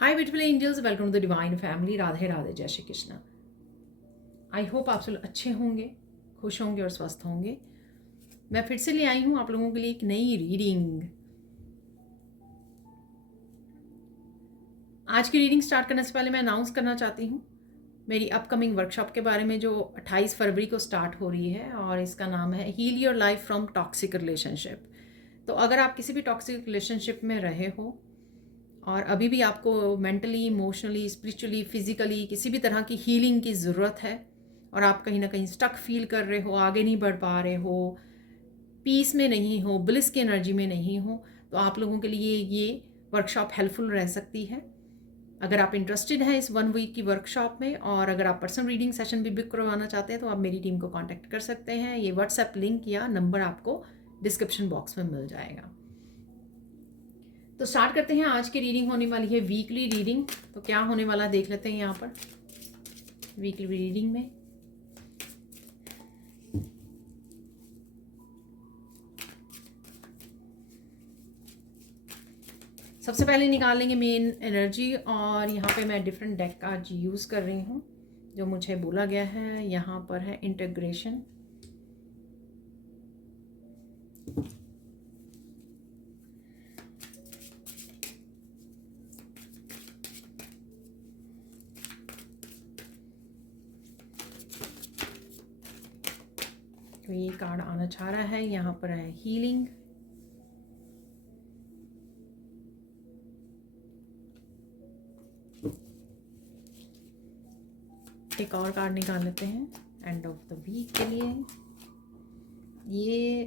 Hi beautiful angels, welcome to the divine family. Radhe Radhe, जय Shri Krishna. I hope आप सब अच्छे होंगे, खुश होंगे और स्वस्थ होंगे। मैं फिर से ले आई हूँ आप लोगों के लिए एक नई रीडिंग। आज की रीडिंग स्टार्ट करने से पहले मैं अनाउंस करना चाहती हूँ मेरी अपकमिंग वर्कशॉप के बारे में, जो 28 फरवरी को स्टार्ट हो रही है और इसका नाम है heal your life from toxic relationship. तो अगर आप किसी भी टॉक्सिक रिलेशनशिप में रहे हो और अभी भी आपको मेंटली, इमोशनली, स्पिरिचुअली, फिजिकली किसी भी तरह की हीलिंग की ज़रूरत है और आप कहीं ना कहीं स्टक फील कर रहे हो, आगे नहीं बढ़ पा रहे हो, पीस में नहीं हो, ब्लिस की एनर्जी में नहीं हो, तो आप लोगों के लिए ये वर्कशॉप हेल्पफुल रह सकती है। अगर आप इंटरेस्टेड हैं इस 1 वीक की वर्कशॉप में और अगर आप पर्सनल रीडिंग सेशन भी बुक करवाना चाहते हैं तो आप मेरी टीम को कांटेक्ट कर सकते हैं। ये व्हाट्सएप लिंक या नंबर आपको डिस्क्रिप्शन बॉक्स में मिल जाएगा। तो स्टार्ट करते हैं। आज की रीडिंग होने वाली है वीकली रीडिंग। तो क्या होने वाला देख लेते हैं यहाँ पर वीकली रीडिंग में। सबसे पहले निकाल लेंगे मेन एनर्जी और यहाँ पे मैं डिफरेंट डेक कार्ड यूज़ कर रही हूँ जो मुझे बोला गया है। यहाँ पर है इंटीग्रेशन, तो ये कार्ड आना चाह रहा है। यहाँ पर है हीलिंग, एक और कार्ड निकाल लेते हैं एंड ऑफ द वीक के लिए। ये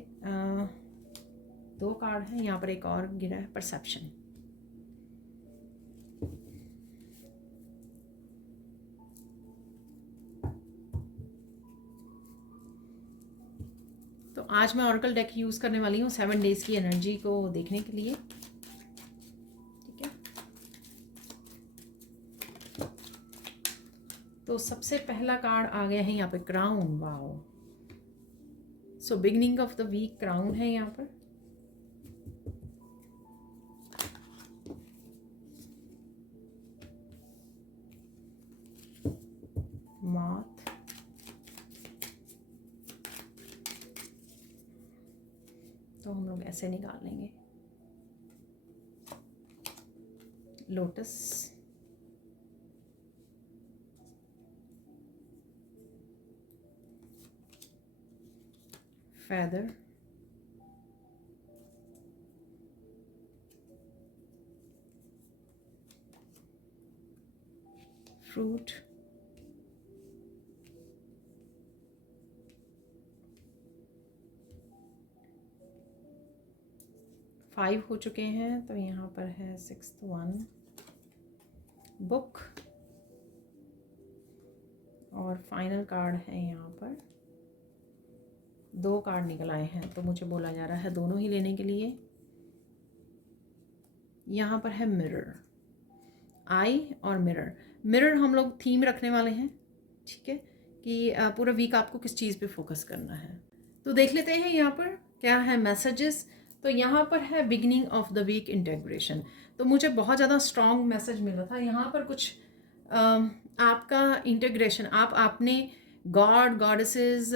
2 कार्ड हैं, यहाँ पर एक और गिरा है परसेप्शन। तो आज मैं ऑरेकल डेक यूज़ करने वाली हूँ 7 डेज़ की एनर्जी को देखने के लिए। ठीक है, तो सबसे पहला कार्ड आ गया है यहाँ पे crown. Wow, so beginning of the week crown है यहाँ पर। मॉथ, तो हम लोग ऐसे निकाल लेंगे। लोटस, feather, fruit, फाइव हो चुके हैं, तो यहाँ पर है 6th वन, बुक, और फाइनल कार्ड है यहाँ पर। 2 कार्ड निकल आए हैं, तो मुझे बोला जा रहा है दोनों ही लेने के लिए। यहाँ पर है मिरर, आई और मिरर। मिरर हम लोग थीम रखने वाले हैं, ठीक है, कि पूरा वीक आपको किस चीज़ पे फोकस करना है। तो देख लेते हैं यहाँ पर क्या है मैसेजेस। तो यहाँ पर है beginning of the week integration. तो मुझे बहुत ज़्यादा स्ट्रॉन्ग मैसेज मिला था यहाँ पर। कुछ आपका इंटेग्रेशन, आप आपने गॉड, गॉडेसेस,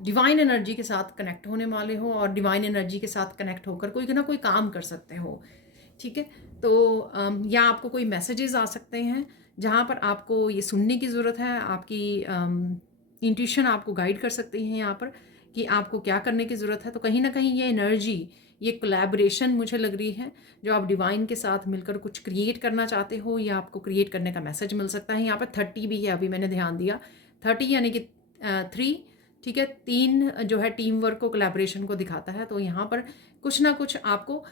डिवाइन एनर्जी के साथ कनेक्ट होने वाले हो और डिवाइन एनर्जी के साथ कनेक्ट होकर कोई ना कोई काम कर सकते हो। ठीक है, तो या आपको कोई मैसेजेस आ सकते हैं जहाँ पर आपको ये सुनने की ज़रूरत है। आपकी इंट्यूशन आपको गाइड कर सकती है यहाँ पर कि आपको क्या करने की ज़रूरत है। तो कहीं ना कहीं ये एनर्जी, ये कोलैबोरेशन मुझे लग रही है जो आप डिवाइन के साथ मिलकर कुछ क्रिएट करना चाहते हो, या आपको क्रिएट करने का मैसेज मिल सकता है। यहाँ पर 30 भी है, अभी मैंने ध्यान दिया 30 यानी कि 3। ठीक है, 3 जो है टीम वर्क को, कोलैबोरेशन को दिखाता है। तो यहाँ पर कुछ ना कुछ आपको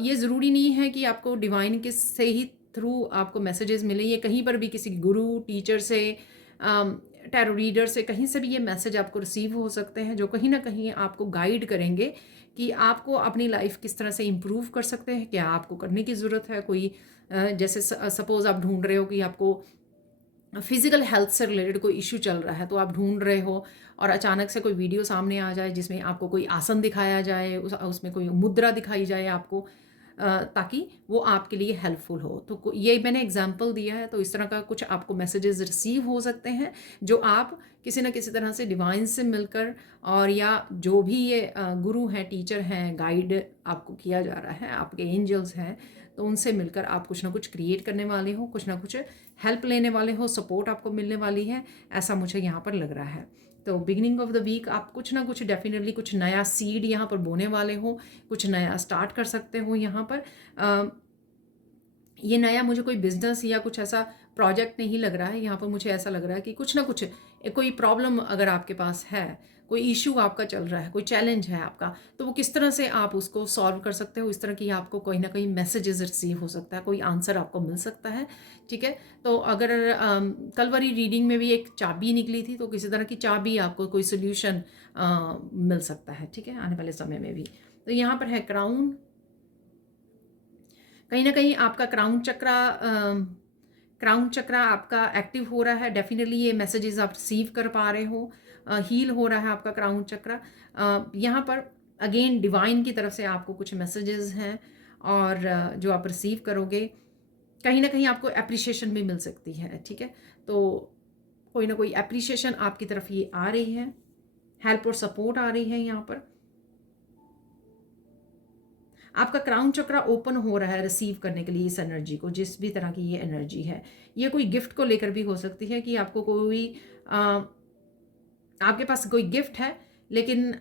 ये ज़रूरी नहीं है कि आपको डिवाइन के से ही थ्रू आपको मैसेजेस मिले। ये कहीं पर भी किसी गुरु, टीचर से, टैरो रीडर से, कहीं से भी ये मैसेज आपको रिसीव हो सकते हैं जो कहीं ना कहीं आपको गाइड करेंगे कि आपको अपनी लाइफ किस तरह से इम्प्रूव कर सकते हैं, क्या आपको करने की ज़रूरत है। कोई जैसे सपोज़ आप ढूंढ रहे हो कि आपको फिजिकल हेल्थ से रिलेटेड कोई इश्यू चल रहा है, तो आप ढूंढ रहे हो और अचानक से कोई वीडियो सामने आ जाए जिसमें आपको कोई आसन दिखाया जाए, उसमें कोई मुद्रा दिखाई जाए आपको, ताकि वो आपके लिए हेल्पफुल हो। तो ये मैंने एग्जांपल दिया है, तो इस तरह का कुछ आपको मैसेजेस रिसीव हो सकते हैं जो आप किसी न किसी तरह से डिवाइन से मिलकर, और या जो भी ये गुरु हैं, टीचर हैं, गाइड आपको किया जा रहा है, आपके एंजल्स हैं, तो उनसे मिलकर आप कुछ ना कुछ क्रिएट करने वाले हो, कुछ ना कुछ हेल्प लेने वाले हो, सपोर्ट आपको मिलने वाली है, ऐसा मुझे यहाँ पर लग रहा है। तो बिगिनिंग ऑफ द वीक आप कुछ ना कुछ डेफिनेटली कुछ नया सीड यहाँ पर बोने वाले हो, कुछ नया स्टार्ट कर सकते हो यहाँ पर। ये नया मुझे कोई बिजनेस या कुछ ऐसा प्रोजेक्ट नहीं लग रहा है, यहाँ पर मुझे ऐसा लग रहा है कि कुछ ना कुछ कोई प्रॉब्लम अगर आपके पास है, कोई इशू आपका चल रहा है, कोई चैलेंज है आपका, तो वो किस तरह से आप उसको सॉल्व कर सकते हो, इस तरह की आपको कहीं ना कहीं मैसेजेस रिसीव हो सकता है, कोई आंसर आपको मिल सकता है। ठीक है, तो अगर कल वाली रीडिंग में भी एक चाबी निकली थी, तो किसी तरह की चाबी आपको कोई सोल्यूशन मिल सकता है। ठीक है, आने वाले समय में भी। तो यहाँ पर है क्राउन, कहीं ना कहीं आपका क्राउन चक्रा आपका एक्टिव हो रहा है। डेफिनेटली ये मैसेजेस आप रिसीव कर पा रहे हो, हील हो रहा है आपका क्राउन चक्रा। यहाँ पर अगेन डिवाइन की तरफ से आपको कुछ मैसेजेस हैं, और जो आप रिसीव करोगे, कहीं ना कहीं आपको अप्रिशिएशन भी मिल सकती है। ठीक है, तो कोई ना कोई अप्रिशिएशन आपकी तरफ ये आ रही है, हेल्प और सपोर्ट आ रही है। यहाँ पर आपका क्राउन चक्रा ओपन हो रहा है रिसीव करने के लिए इस एनर्जी को, जिस भी तरह की ये एनर्जी है। ये कोई गिफ्ट को लेकर भी हो सकती है कि आपको कोई आपके पास कोई गिफ्ट है, लेकिन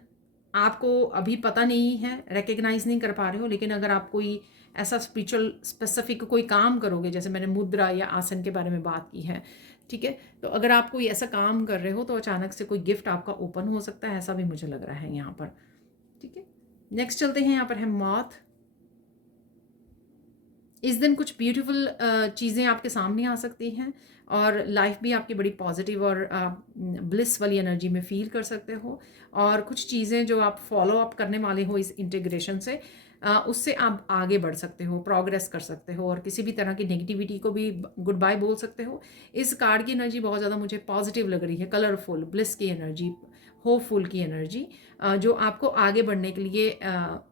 आपको अभी पता नहीं है, रिकग्नाइज नहीं कर पा रहे हो। लेकिन अगर आप कोई ऐसा स्पिरिचुअल स्पेसिफिक कोई काम करोगे, जैसे मैंने मुद्रा या आसन के बारे में बात की है, ठीक है, तो अगर आप कोई ऐसा काम कर रहे हो तो अचानक से कोई गिफ्ट आपका ओपन हो सकता है, ऐसा भी मुझे लग रहा है यहाँ पर। ठीक है, नेक्स्ट चलते हैं। यहाँ पर है मॉथ। इस दिन कुछ ब्यूटीफुल चीज़ें आपके सामने आ सकती हैं, और लाइफ भी आपकी बड़ी पॉजिटिव और ब्लिस वाली एनर्जी में फील कर सकते हो। और कुछ चीज़ें जो आप फॉलो अप करने वाले हो इस इंटीग्रेशन से, उससे आप आगे बढ़ सकते हो, प्रोग्रेस कर सकते हो, और किसी भी तरह की नेगेटिविटी को भी गुड बाय बोल सकते हो। इस कार्ड की एनर्जी बहुत ज़्यादा मुझे पॉजिटिव लग रही है, कलरफुल, ब्लिस की एनर्जी, होपफुल की एनर्जी, जो आपको आगे बढ़ने के लिए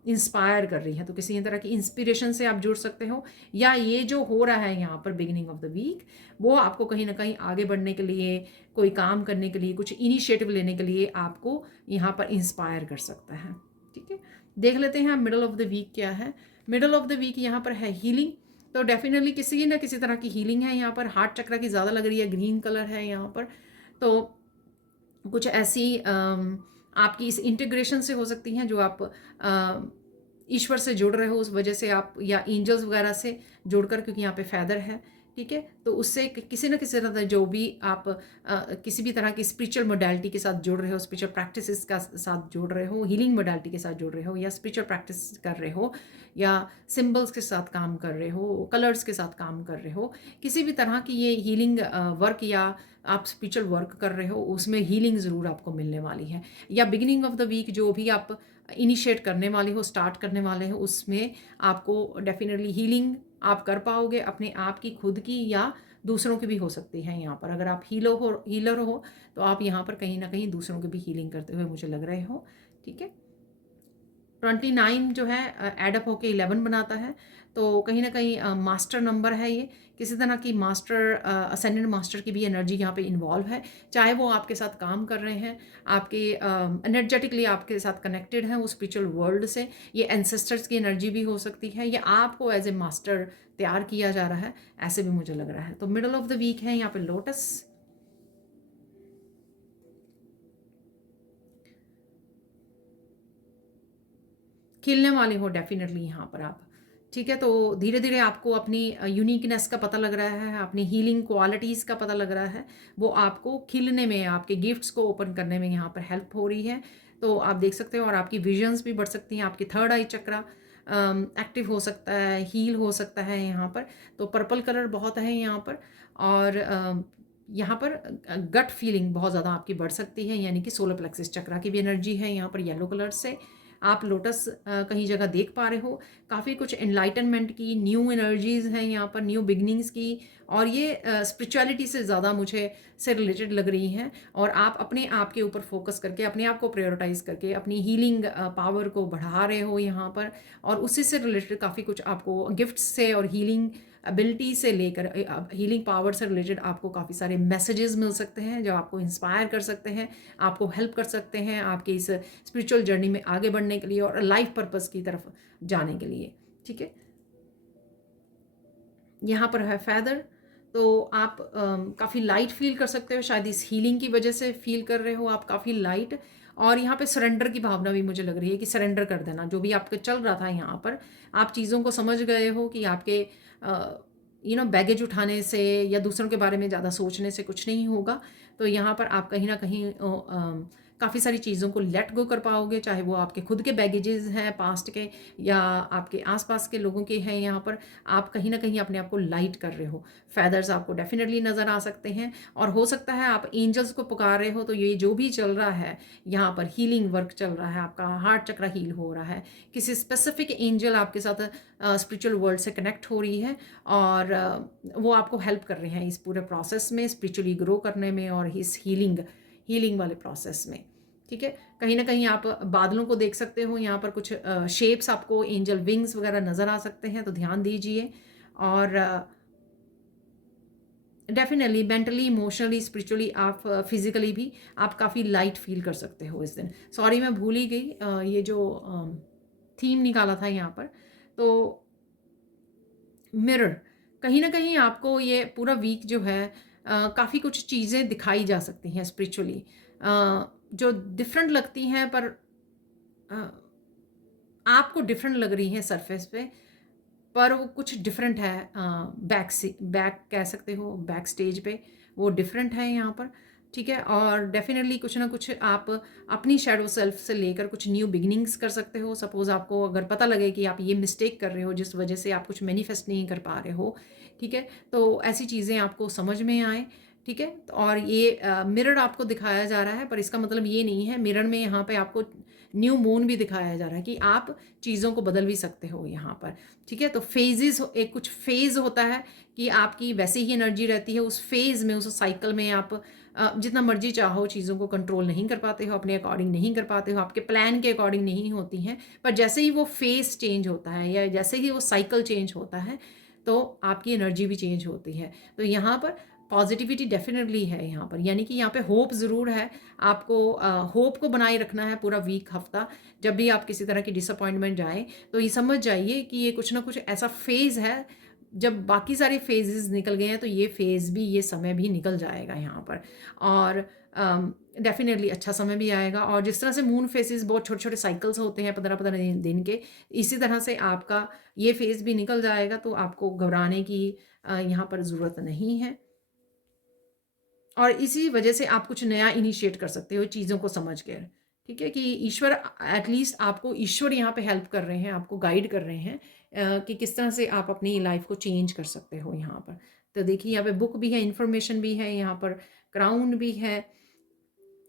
इंस्पायर कर रही है। तो किसी तरह की इंस्पिरेशन से आप जुड़ सकते हो, या ये जो हो रहा है यहाँ पर बिगिनिंग ऑफ द वीक, वो आपको कहीं ना कहीं आगे बढ़ने के लिए, कोई काम करने के लिए, कुछ इनिशिएटिव लेने के लिए आपको यहाँ पर इंस्पायर कर सकता है। ठीक है, देख लेते हैं मिडल ऑफ द वीक क्या है। मिडल ऑफ द वीक यहाँ पर है हीलिंग। तो डेफिनेटली किसी ना किसी तरह की हीलिंग है यहाँ पर। हार्ट चक्र की ज़्यादा लग रही है, ग्रीन कलर है यहाँ पर। तो कुछ ऐसी आपकी इस इंटीग्रेशन से हो सकती हैं जो आप ईश्वर से जुड़ रहे हो, उस वजह से आप, या एंजल्स वगैरह से जुड़कर, क्योंकि यहाँ पे फैदर है। ठीक है, तो उससे किसी न किसी तरह जो भी आप किसी भी तरह की स्पिरिचुअल मोडालिटी के साथ जुड़ रहे हो, स्पिरिचुअल प्रैक्टिसेस का साथ जुड़ रहे हो, हीलिंग मोडालिटी के साथ जुड़ रहे हो, या स्पिरिचुअल प्रैक्टिस कर रहे हो, या सिंबल्स के साथ काम कर रहे हो, कलर्स के साथ काम कर रहे हो, किसी भी तरह की ये हीलिंग वर्क, या आप स्पिरिचुअल वर्क कर रहे हो, उसमें हीलिंग ज़रूर आपको मिलने वाली है। या बिगिनिंग ऑफ द वीक जो भी आप इनिशिएट करने वाले हो, स्टार्ट करने वाले हो, उसमें आपको डेफिनेटली हीलिंग आप कर पाओगे, अपने आप की, खुद की, या दूसरों की भी हो सकती है। यहाँ पर अगर आप हीलर हो तो आप यहाँ पर कहीं ना कहीं दूसरों की भी हीलिंग करते हुए मुझे लग रहे हो। ठीक है, 29 जो है एडअप होके 11 बनाता है, तो कहीं ना कहीं मास्टर नंबर है ये। किसी तरह की मास्टर, असेंडेंट मास्टर की भी एनर्जी यहाँ पे इन्वॉल्व है, चाहे वो आपके साथ काम कर रहे हैं, आपके एनर्जेटिकली आपके साथ कनेक्टेड हैं वो स्पिरिचुअल वर्ल्ड से। ये एंसेस्टर्स की एनर्जी भी हो सकती है, या आपको एज ए मास्टर तैयार किया जा रहा है, ऐसे भी मुझे लग रहा है। तो मिडल ऑफ द वीक है यहाँ पे लोटस। खिलने वाले हो डेफिनेटली यहाँ पर आप। ठीक है, तो धीरे धीरे आपको अपनी यूनिकनेस का पता लग रहा है, अपनी हीलिंग क्वालिटीज़ का पता लग रहा है, वो आपको खिलने में, आपके गिफ्ट्स को ओपन करने में यहाँ पर हेल्प हो रही है। तो आप देख सकते हो, और आपकी विजन्स भी बढ़ सकती हैं, आपकी थर्ड आई चक्रा एक्टिव हो सकता है, हील हो सकता है यहाँ पर। तो पर्पल कलर बहुत है यहाँ पर, और यहाँ पर गट फीलिंग बहुत ज़्यादा आपकी बढ़ सकती है, यानी कि सोलर प्लेक्सिस चक्रा की भी एनर्जी है यहाँ पर येलो कलर से। आप लोटस कहीं जगह देख पा रहे हो। काफ़ी कुछ एनलाइटनमेंट की, न्यू एनर्जीज़ हैं यहाँ पर, न्यू बिगनिंग्स की, और ये स्पिरिचुअलिटी से ज़्यादा मुझे से रिलेटेड लग रही हैं। और आप अपने आप के ऊपर फोकस करके, अपने आप को प्रायोरिटाइज़ करके अपनी हीलिंग पावर को बढ़ा रहे हो यहाँ पर। और उसी से रिलेटेड काफ़ी कुछ आपको गिफ्ट्स से और हीलिंग एबिलिटी से लेकर हीलिंग पावर से रिलेटेड आपको काफ़ी सारे मैसेजेस मिल सकते हैं जो आपको इंस्पायर कर सकते हैं, आपको हेल्प कर सकते हैं आपके इस स्पिरिचुअल जर्नी में आगे बढ़ने के लिए और लाइफ पर्पस की तरफ जाने के लिए। ठीक है, यहाँ पर है फेदर। तो आप काफ़ी लाइट फील कर सकते हो, शायद इस हीलिंग की वजह से फील कर रहे हो आप काफ़ी लाइट। और यहाँ पे सरेंडर की भावना भी मुझे लग रही है कि सरेंडर कर देना जो भी आपके चल रहा था यहाँ पर। आप चीज़ों को समझ गए हो कि आपके बैगेज उठाने से या दूसरों के बारे में ज़्यादा सोचने से कुछ नहीं होगा। तो यहाँ पर आप कहीं ना कहीं काफ़ी सारी चीज़ों को लेट गो कर पाओगे, चाहे वो आपके खुद के बैगेजेस हैं पास्ट के या आपके आसपास के लोगों के हैं। यहाँ पर आप कहीं ना कहीं अपने आप को लाइट कर रहे हो। फेदर्स आपको डेफिनेटली नज़र आ सकते हैं, और हो सकता है आप एंजल्स को पुकार रहे हो। तो ये जो भी चल रहा है यहाँ पर, हीलिंग वर्क चल रहा है, आपका हार्ट चक्र हील हो रहा है, किसी स्पेसिफिक एंजल आपके साथ स्पिरिचुअल वर्ल्ड से कनेक्ट हो रही है, और वो आपको हेल्प कर रहे हैं इस पूरे प्रोसेस में, स्पिरिचुअली ग्रो करने में और इस हीलिंग वाले प्रोसेस में। ठीक है, कहीं ना कहीं आप बादलों को देख सकते हो, यहाँ पर कुछ शेप्स आपको एंजल विंग्स वगैरह नज़र आ सकते हैं, तो ध्यान दीजिए। और डेफिनेटली मेंटली, इमोशनली, स्पिरिचुअली, आप फिजिकली भी आप काफ़ी लाइट फील कर सकते हो इस दिन। सॉरी मैं भूल ही गई, ये जो थीम निकाला था यहाँ पर, तो मिरर, कहीं ना कहीं आपको ये पूरा वीक जो है काफ़ी कुछ चीज़ें दिखाई जा सकती हैं स्पिरिचुअली, जो डिफरेंट लगती हैं, पर अ, आपको डिफरेंट लग रही हैं सरफेस पे, पर वो कुछ डिफरेंट है। बैक कह सकते हो, बैक स्टेज पे वो डिफरेंट है यहाँ पर। ठीक है, और डेफिनेटली कुछ ना कुछ आप अपनी शैडो सेल्फ से लेकर कुछ न्यू बिगिनिंग्स कर सकते हो। सपोज आपको अगर पता लगे कि आप ये मिस्टेक कर रहे हो जिस वजह से आप कुछ मैनिफेस्ट नहीं कर पा रहे हो, ठीक है, तो ऐसी चीज़ें आपको समझ में आए। ठीक है, और ये मिरर आपको दिखाया जा रहा है, पर इसका मतलब ये नहीं है, मिरर में यहाँ पे आपको न्यू मून भी दिखाया जा रहा है कि आप चीज़ों को बदल भी सकते हो यहाँ पर। ठीक है, तो फेजेस, एक कुछ फेज़ होता है कि आपकी वैसे ही एनर्जी रहती है, उस फेज़ में, उस साइकिल में आप जितना मर्जी चाहो चीज़ों को कंट्रोल नहीं कर पाते हो, अपने अकॉर्डिंग नहीं कर पाते हो, आपके प्लान के अकॉर्डिंग नहीं होती हैं। पर जैसे ही वो फेज़ चेंज होता है या जैसे ही वो साइकिल चेंज होता है, तो आपकी एनर्जी भी चेंज होती है। तो यहाँ पर पॉजिटिविटी डेफिनेटली है यहाँ पर, यानी कि यहाँ पे होप ज़रूर है। आपको होप को बनाए रखना है पूरा वीक हफ्ता। जब भी आप किसी तरह की डिसअपॉइंटमेंट जाए, तो ये समझ जाइए कि ये कुछ ना कुछ ऐसा फेज़ है, जब बाकी सारे फेजेस निकल गए हैं तो ये फेज़ भी, ये समय भी निकल जाएगा यहाँ पर। और डेफिनेटली अच्छा समय भी आएगा। और जिस तरह से मून फेसेस बहुत छोटे छोटे साइकिल्स होते हैं 15-15 दिन के, इसी तरह से आपका ये फेज़ भी निकल जाएगा। तो आपको घबराने की यहाँ पर ज़रूरत नहीं है, और इसी वजह से आप कुछ नया इनिशिएट कर सकते हो चीज़ों को समझ कर। ठीक है, कि ईश्वर, एटलीस्ट आपको ईश्वर यहाँ पे हेल्प कर रहे हैं, आपको गाइड कर रहे हैं कि किस तरह से आप अपनी लाइफ को चेंज कर सकते हो यहाँ पर। तो देखिए यहाँ पे बुक भी है, इंफॉर्मेशन भी है, यहाँ पर क्राउन भी है,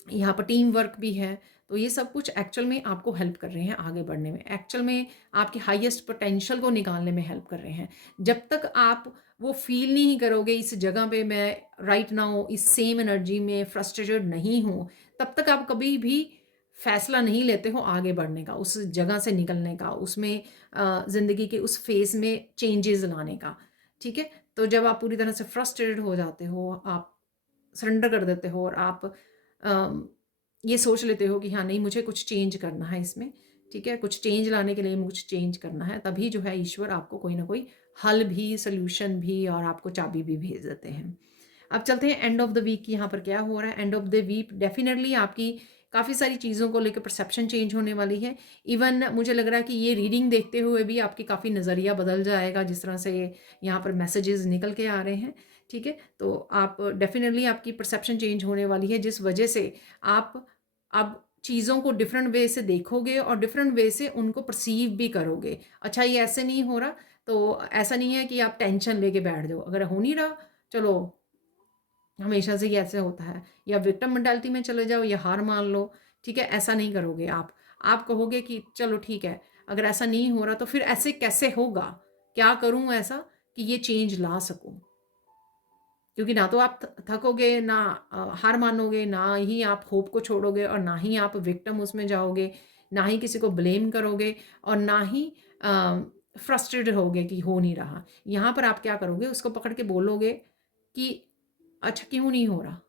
यहाँ पर टीम वर्क भी है। तो ये सब कुछ एक्चुअल में आपको हेल्प कर रहे हैं आगे बढ़ने में, एक्चुअल में आपके हाईएस्ट पोटेंशियल को निकालने में हेल्प कर रहे हैं। जब तक आप वो फील नहीं करोगे इस जगह पे मैं राइट नाउ इस सेम एनर्जी में फ्रस्ट्रेटेड नहीं हूँ, तब तक आप कभी भी फैसला नहीं लेते हो आगे बढ़ने का, उस जगह से निकलने का, उसमें ज़िंदगी के उस फेस में चेंजेस लाने का। ठीक है, तो जब आप पूरी तरह से फ्रस्ट्रेटेड हो जाते हो, आप सरेंडर कर देते हो, और आप अम, ये सोच लेते हो कि हाँ नहीं, मुझे कुछ चेंज करना है इसमें। ठीक है, कुछ चेंज लाने के लिए मुझे चेंज करना है, तभी जो है ईश्वर आपको कोई ना कोई हल भी, सोल्यूशन भी, और आपको चाबी भी भेज देते हैं। अब चलते हैं एंड ऑफ द वीक की, यहाँ पर क्या हो रहा है। End of the week definitely आपकी काफ़ी सारी चीज़ों को लेकर परसेप्शन चेंज होने वाली है। इवन मुझे लग रहा है कि ये रीडिंग देखते हुए भी आपकी काफ़ी नज़रिया बदल जाएगा, जिस तरह से यहाँ पर मैसेजेस निकल के आ रहे हैं। ठीक है, तो आप डेफिनेटली आपकी परसेप्शन चेंज होने वाली है, जिस वजह से आप अब चीज़ों को डिफरेंट वे से देखोगे और डिफरेंट वे से उनको परसीव भी करोगे। अच्छा, ये ऐसे नहीं हो रहा, तो ऐसा नहीं है कि आप टेंशन लेके बैठ जाओ, अगर हो नहीं रहा, चलो हमेशा से ही ऐसे होता है, या विक्टिम मेंटालिटी में चले जाओ या हार मान लो। ठीक है, ऐसा नहीं करोगे आप। आप कहोगे कि चलो ठीक है, अगर ऐसा नहीं हो रहा तो फिर ऐसे कैसे होगा, क्या करूं ऐसा कि ये चेंज ला सकूं। क्योंकि ना तो आप थकोगे, ना हार मानोगे, ना ही आप होप को छोड़ोगे, और ना ही आप विक्टिम उसमें जाओगे, ना ही किसी को ब्लेम करोगे, और ना ही फ्रस्ट्रेटेड होगे कि हो नहीं रहा। यहाँ पर आप क्या करोगे, उसको पकड़ के बोलोगे कि अच्छा क्यों नहीं हो रहा,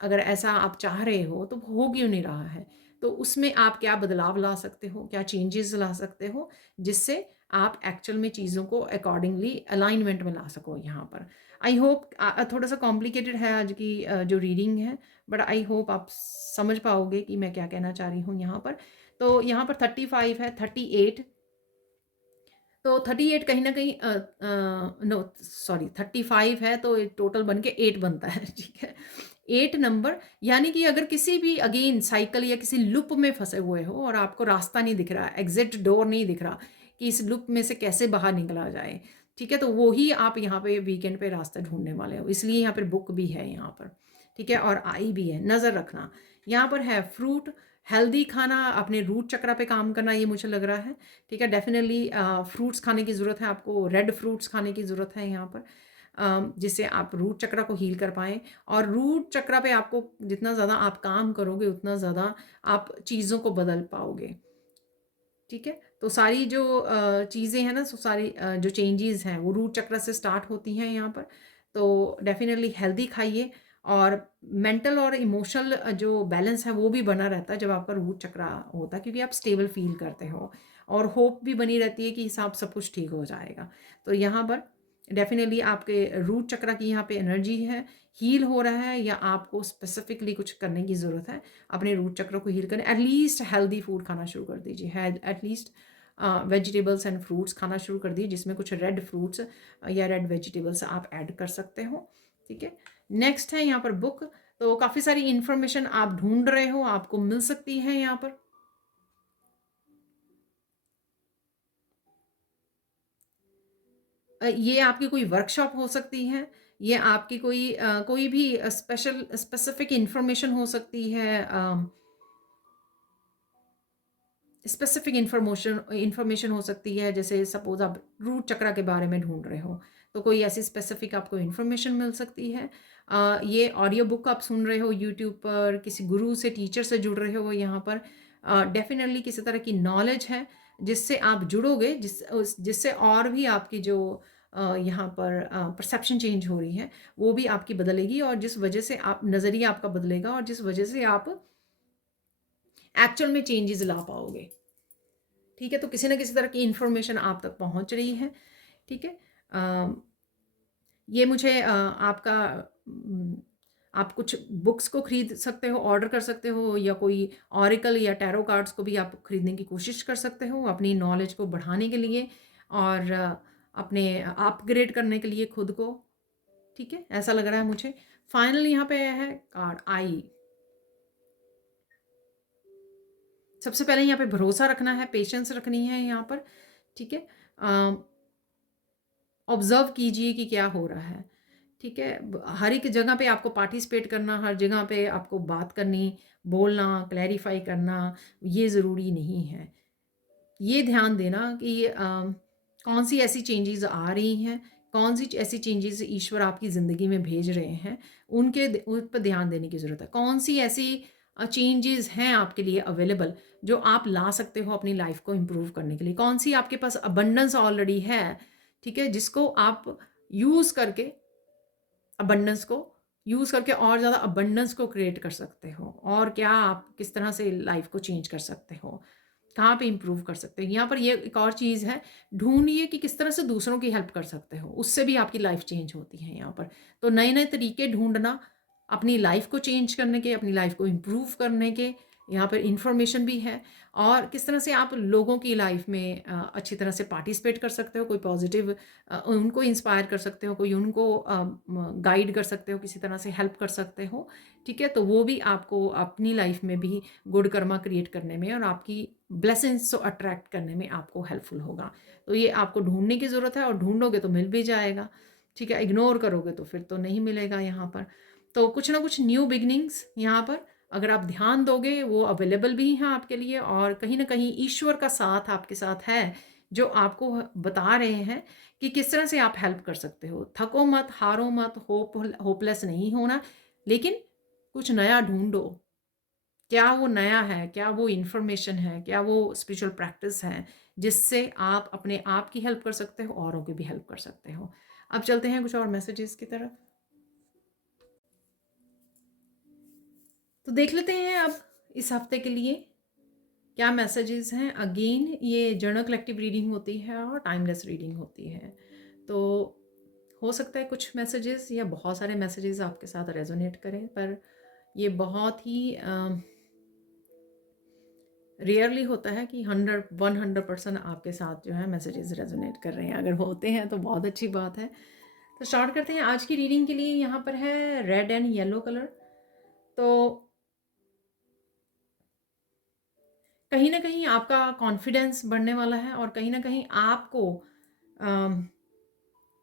अगर ऐसा आप चाह रहे हो तो हो क्यों नहीं रहा है। तो उसमें आप क्या बदलाव ला सकते हो, क्या चेंजेस ला सकते हो, जिससे आप एक्चुअल में चीज़ों को अकॉर्डिंगली अलाइनमेंट में ला सको यहाँ पर। आई होप थोड़ा सा कॉम्प्लिकेटेड है आज की जो रीडिंग है, बट आई होप आप समझ पाओगे कि मैं क्या कहना चाह रही हूँ यहाँ पर। तो यहाँ पर 35 है, 38, तो 38 कहीं ना कहीं नो सॉरी 35 है, तो टोटल बन के 8 बनता है। ठीक है, 8 नंबर, यानी कि अगर किसी भी अगेन साइकिल या किसी लूप में फंसे हुए हो और आपको रास्ता नहीं दिख रहा, एग्जिट डोर नहीं दिख रहा कि इस लूप में से कैसे बाहर निकला जाए, ठीक है, तो वो ही आप यहाँ पे वीकेंड पे रास्ता ढूंढने वाले हो। इसलिए यहाँ पर बुक भी है यहाँ पर, ठीक है, और आई भी है, नज़र रखना। यहाँ पर है फ्रूट, हेल्दी खाना, अपने रूट चक्रा पे काम करना, ये मुझे लग रहा है। ठीक है, डेफिनेटली फ्रूट्स खाने की ज़रूरत है आपको, रेड फ्रूट्स खाने की ज़रूरत है यहाँ पर, जिससे आप रूट चक्रा को हील कर पाएँ। और रूट चक्रा पे आपको जितना ज़्यादा आप काम करोगे उतना ज़्यादा आप चीज़ों को बदल पाओगे। ठीक है, तो सारी जो चीज़ें हैं ना, सो सारी जो चेंजेस हैं वो रूट चक्र से स्टार्ट होती हैं यहाँ पर। तो डेफिनेटली हेल्दी खाइए, और मेंटल और इमोशनल जो बैलेंस है वो भी बना रहता है जब आपका रूट चक्र होता है, क्योंकि आप स्टेबल फील करते हो, और होप भी बनी रहती है कि सब कुछ ठीक हो जाएगा। तो यहाँ पर डेफिनेटली आपके रूट चक्र की यहाँ पे एनर्जी है, हील हो रहा है, या आपको स्पेसिफिकली कुछ करने की ज़रूरत है अपने रूट चक्र को हील करें। एटलीस्ट हेल्दी फूड खाना शुरू कर दीजिए, है एटलीस्ट वेजिटेबल्स एंड फ्रूट्स खाना शुरू कर दीजिए, जिसमें कुछ रेड फ्रूट्स या रेड वेजिटेबल्स आप ऐड कर सकते हो। ठीक है, नेक्स्ट है यहाँ पर बुक। तो काफ़ी सारी इंफॉर्मेशन आप ढूंढ रहे हो, आपको मिल सकती है यहाँ पर। ये आपकी कोई वर्कशॉप हो सकती है, ये आपकी कोई भी स्पेसिफिक इंफॉर्मेशन हो सकती है, स्पेसिफिक इंफॉर्मेशन हो सकती है। जैसे सपोज आप रूट चक्रा के बारे में ढूंढ रहे हो, तो कोई ऐसी स्पेसिफिक आपको इंफॉर्मेशन मिल सकती है। ये ऑडियो बुक आप सुन रहे हो यूट्यूब पर, किसी गुरु से, टीचर से जुड़ रहे हो यहाँ पर, डेफिनेटली किसी तरह की नॉलेज है जिससे आप जुड़ोगे, जिससे और भी आपकी जो यहाँ पर परसेप्शन चेंज हो रही है वो भी आपकी बदलेगी, और जिस वजह से आप नज़रिया आपका बदलेगा, और जिस वजह से आप एक्चुअल में चेंजेस ला पाओगे। ठीक है, तो किसी ना किसी तरह की इंफॉर्मेशन आप तक पहुंच रही है। ठीक है, ये मुझे आपका आप कुछ बुक्स को खरीद सकते हो, ऑर्डर कर सकते हो, या कोई ऑरिकल या टैरो कार्ड्स को भी आप खरीदने की कोशिश कर सकते हो अपनी नॉलेज को बढ़ाने के लिए, और अपने अपग्रेड करने के लिए खुद को। ठीक है, ऐसा लग रहा है मुझे। फाइनल यहाँ पे है कार्ड आई। सबसे पहले यहाँ पे भरोसा रखना है, पेशेंस रखनी है यहाँ पर। ठीक है, ऑब्जर्व कीजिए कि क्या हो रहा है। ठीक है, हर एक जगह पे आपको पार्टिसिपेट करना, हर जगह पे आपको बात करनी, बोलना, क्लैरिफाई करना, ये ज़रूरी नहीं है। ये ध्यान देना कि कौन सी ऐसी चेंजेस आ रही हैं, कौन सी ऐसी चेंजेस ईश्वर आपकी ज़िंदगी में भेज रहे हैं, उन पर ध्यान देने की ज़रूरत है। कौन सी ऐसी चेंजेस हैं आपके लिए अवेलेबल जो आप ला सकते हो अपनी लाइफ को इम्प्रूव करने के लिए। कौन सी आपके पास अबंडेंस ऑलरेडी है, ठीक है, जिसको आप यूज़ करके अबंडेंस को यूज़ करके और ज़्यादा अबंडेंस को क्रिएट कर सकते हो, और क्या आप किस तरह से लाइफ को चेंज कर सकते हो, कहाँ पे इम्प्रूव कर सकते हो। यहाँ पर ये एक और चीज़ है, ढूंढिए कि किस तरह से दूसरों की हेल्प कर सकते हो, उससे भी आपकी लाइफ चेंज होती है यहाँ पर। तो नए नए तरीके ढूंढना अपनी लाइफ को चेंज करने के, अपनी लाइफ को इम्प्रूव करने के, यहाँ पर इंफॉर्मेशन भी है। और किस तरह से आप लोगों की लाइफ में अच्छी तरह से पार्टिसिपेट कर सकते हो, कोई पॉजिटिव उनको इंस्पायर कर सकते हो, कोई उनको गाइड कर सकते हो, किसी तरह से हेल्प कर सकते हो। ठीक है, तो वो भी आपको अपनी लाइफ में भी गुड कर्मा क्रिएट करने में और आपकी ब्लेसिंग्स को अट्रैक्ट करने में आपको हेल्पफुल होगा। तो ये आपको ढूंढने की ज़रूरत है, और ढूंढोगे तो मिल भी जाएगा। ठीक है, इग्नोर करोगे तो फिर तो नहीं मिलेगा यहाँ पर। तो कुछ ना कुछ न्यू बिगनिंग्स यहाँ पर अगर आप ध्यान दोगे वो अवेलेबल भी हैं आपके लिए, और कहीं न कहीं ईश्वर का साथ आपके साथ है, जो आपको बता रहे हैं कि किस तरह से आप हेल्प कर सकते हो। थको मत, हारो मत, होपलेस नहीं होना, लेकिन कुछ नया ढूँढो। क्या वो नया है? क्या वो इन्फॉर्मेशन है? क्या वो स्पिरिचुअल प्रैक्टिस है, जिससे आप अपने आप की हेल्प कर सकते हो, औरों की भी हेल्प कर सकते हो। अब चलते हैं कुछ और मैसेजेस की तरफ। तो देख लेते हैं अब इस हफ्ते के लिए क्या मैसेजेस हैं। अगेन ये जर्नल कलेक्टिव रीडिंग होती है और टाइमलेस रीडिंग होती है। तो हो सकता है कुछ मैसेजेस या बहुत सारे मैसेजेस आपके साथ रेजोनेट करें, पर ये बहुत ही रेयरली होता है कि 100% आपके साथ जो है मैसेजेस रेजोनेट कर रहे हैं। अगर होते हैं तो बहुत अच्छी बात है। तो स्टार्ट करते हैं आज की रीडिंग के लिए। यहाँ पर है रेड एंड येलो कलर। तो कहीं ना कहीं आपका कॉन्फिडेंस बढ़ने वाला है, और कहीं ना कहीं आपको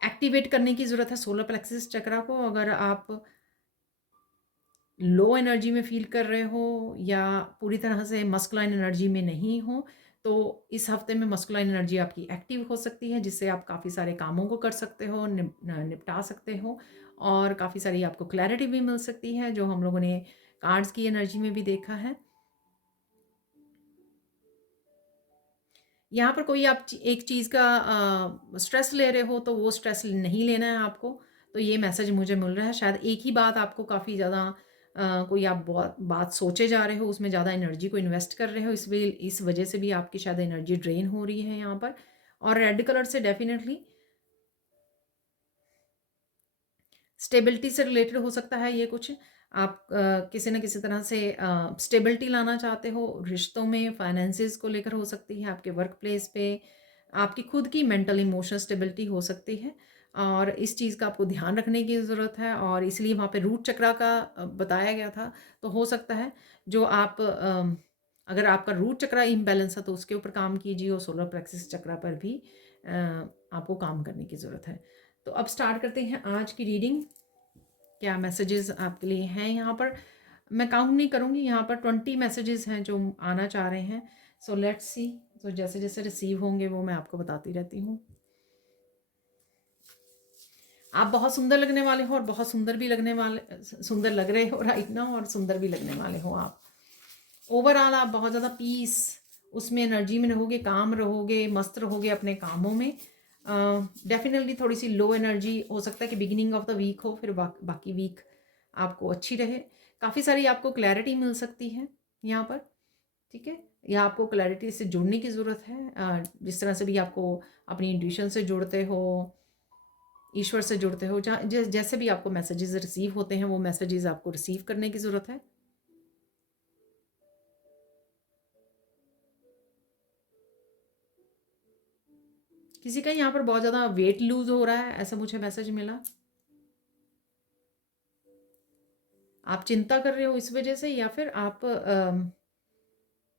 एक्टिवेट करने की ज़रूरत है सोलर प्लेक्सिस चक्रा को। अगर आप लो एनर्जी में फील कर रहे हो या पूरी तरह से मस्कुलाइन एनर्जी में नहीं हो, तो इस हफ्ते में मस्कुलाइन एनर्जी आपकी एक्टिव हो सकती है, जिससे आप काफ़ी सारे कामों को कर सकते हो, निपटा सकते हो, और काफ़ी सारी आपको क्लैरिटी भी मिल सकती है, जो हम लोगों ने कार्ड्स की एनर्जी में भी देखा है। यहाँ पर कोई आप एक चीज़ का स्ट्रेस ले रहे हो, तो वो स्ट्रेस नहीं लेना है आपको। तो ये मैसेज मुझे मिल रहा है, शायद एक ही बात आपको काफ़ी ज़्यादा कोई आप बात सोचे जा रहे हो, उसमें ज़्यादा एनर्जी को इन्वेस्ट कर रहे हो, इस वजह से भी आपकी शायद एनर्जी ड्रेन हो रही है यहाँ पर। और रेड कलर से डेफिनेटली स्टेबिलिटी से रिलेटेड हो सकता है ये कुछ। आप किसी न किसी तरह से स्टेबिलिटी लाना चाहते हो रिश्तों में, फाइनेंसेस को लेकर हो सकती है, आपके वर्क प्लेस पे आपकी खुद की मेंटल इमोशनल स्टेबिलिटी हो सकती है, और इस चीज़ का आपको ध्यान रखने की ज़रूरत है। और इसलिए वहाँ पे रूट चक्रा का बताया गया था। तो हो सकता है जो आप अगर आपका रूट चक्रा इम्बैलेंस है तो उसके ऊपर काम कीजिए, और सोलर प्लेक्सिस चक्रा पर भी आपको काम करने की ज़रूरत है। तो अब स्टार्ट करते हैं आज की रीडिंग। क्या मैसेजेस आपके लिए हैं यहाँ पर? मैं काउंट नहीं करूँगी, यहाँ पर 20 मैसेजेस हैं जो आना चाह रहे हैं। So let's see. तो जैसे जैसे रिसीव होंगे वो मैं आपको बताती रहती हूँ। आप बहुत सुंदर लगने वाले हो, और बहुत सुंदर भी लगने वाले, सुंदर लग रहे हो राइट ना, और सुंदर भी लगने वाले हो आप। ओवरऑल आप बहुत ज़्यादा पीस उसमें एनर्जी में रहोगे, काम रहोगे, मस्त रहोगे अपने कामों में। डेफिनेटली थोड़ी सी लो एनर्जी हो सकता है कि बिगिनिंग ऑफ द वीक हो, फिर बाकी वीक आपको अच्छी रहे। काफ़ी सारी आपको क्लैरिटी मिल सकती है यहाँ पर, ठीक है। या आपको क्लैरिटी से जुड़ने की ज़रूरत है, जिस तरह से भी आपको अपनी इंट्यूशन से जुड़ते हो, ईश्वर से जुड़ते हो, जहाँ जैसे भी आपको मैसेजेस रिसीव होते हैं, वो मैसेजेस आपको रिसीव करने की ज़रूरत है। किसी का यहाँ पर बहुत ज़्यादा वेट लूज हो रहा है, ऐसा मुझे मैसेज मिला। आप चिंता कर रहे हो इस वजह से, या फिर आप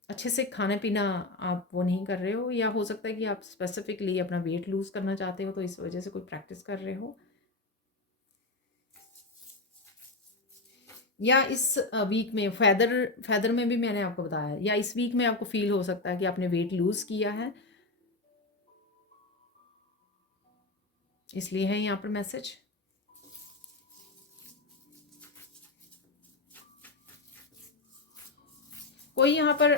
अच्छे से खाना पीना आप वो नहीं कर रहे हो, या हो सकता है कि आप स्पेसिफिकली अपना वेट लूज करना चाहते हो, तो इस वजह से कोई प्रैक्टिस कर रहे हो। या इस वीक में फैदर में भी मैंने आपको बताया, या इस वीक में आपको फील हो सकता है कि आपने वेट लूज किया है, इसलिए है यहाँ पर मैसेज। कोई यहाँ पर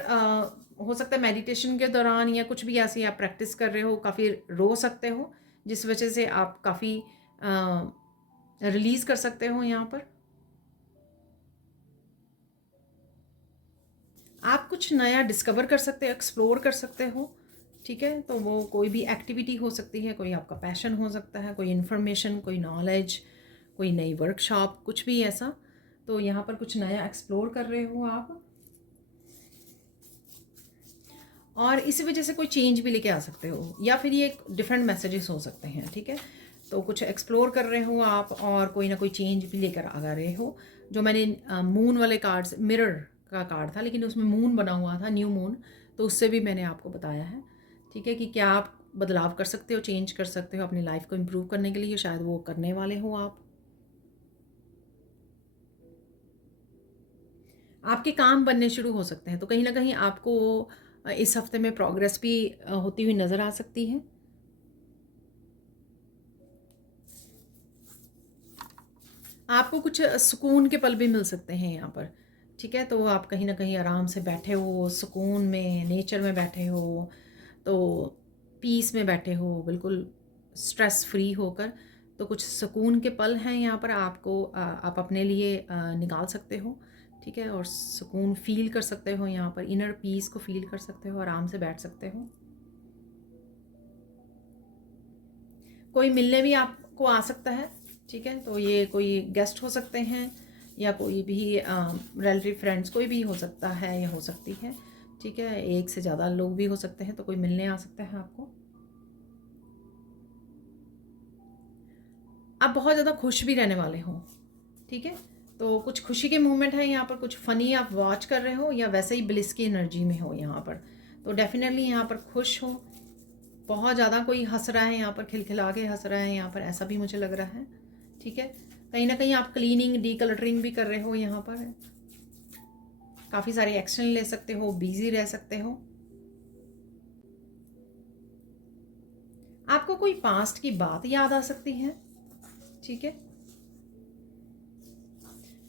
हो सकता है मेडिटेशन के दौरान या कुछ भी ऐसी आप प्रैक्टिस कर रहे हो, काफ़ी रो सकते हो, जिस वजह से आप काफ़ी रिलीज़ कर सकते हो यहाँ पर। आप कुछ नया डिस्कवर कर सकते हो, एक्सप्लोर कर सकते हो, ठीक है। तो वो कोई भी एक्टिविटी हो सकती है, कोई आपका पैशन हो सकता है, कोई इन्फॉर्मेशन, कोई नॉलेज, कोई नई वर्कशॉप, कुछ भी ऐसा। तो यहाँ पर कुछ नया एक्सप्लोर कर रहे हो आप, और इसी वजह से कोई चेंज भी लेके आ सकते हो, या फिर ये डिफरेंट मैसेजेस हो सकते हैं, ठीक है। तो कुछ एक्सप्लोर कर रहे हो आप, और कोई ना कोई चेंज भी लेकर आ रहे हो। जो मैंने मून वाले कार्ड्स, मिरर का कार्ड था लेकिन उसमें मून बना हुआ था, न्यू मून, तो उससे भी मैंने आपको बताया है, ठीक है, कि क्या आप बदलाव कर सकते हो, चेंज कर सकते हो अपनी लाइफ को इम्प्रूव करने के लिए, शायद वो करने वाले हो आप। आपके काम बनने शुरू हो सकते हैं। तो कहीं ना कहीं आपको इस हफ्ते में प्रोग्रेस भी होती हुई नज़र आ सकती है। आपको कुछ सुकून के पल भी मिल सकते हैं यहाँ पर, ठीक है। तो आप कहीं ना कहीं आराम से बैठे हो, सुकून में, नेचर में बैठे हो, तो पीस में बैठे हो, बिल्कुल स्ट्रेस फ्री होकर। तो कुछ सुकून के पल हैं यहाँ पर, आपको आप अपने लिए निकाल सकते हो, ठीक है। और सुकून फील कर सकते हो यहाँ पर, इनर पीस को फील कर सकते हो, आराम से बैठ सकते हो। कोई मिलने भी आपको आ सकता है, ठीक है। तो ये कोई गेस्ट हो सकते हैं या कोई भी रिलेटिव फ्रेंड्स, कोई भी हो सकता है या हो सकती है, ठीक है। एक से ज़्यादा लोग भी हो सकते हैं, तो कोई मिलने आ सकता है आपको। आप बहुत ज़्यादा खुश भी रहने वाले हो, ठीक है। तो कुछ खुशी के मोमेंट है यहाँ पर, कुछ फ़नी आप वॉच कर रहे हो या वैसे ही ब्लिस की एनर्जी में हो यहाँ पर। तो डेफिनेटली यहाँ पर खुश हो, बहुत ज़्यादा कोई हंस रहा है यहाँ पर, खिलखिला के हंस रहा है यहाँ पर, ऐसा भी मुझे लग रहा है, ठीक है। कहीं ना कहीं आप क्लीनिंग, डीकलटरिंग भी कर रहे हो यहाँ पर, काफ़ी सारे एक्शन ले सकते हो, बिजी रह सकते हो। आपको कोई पास्ट की बात याद आ सकती है, ठीक है।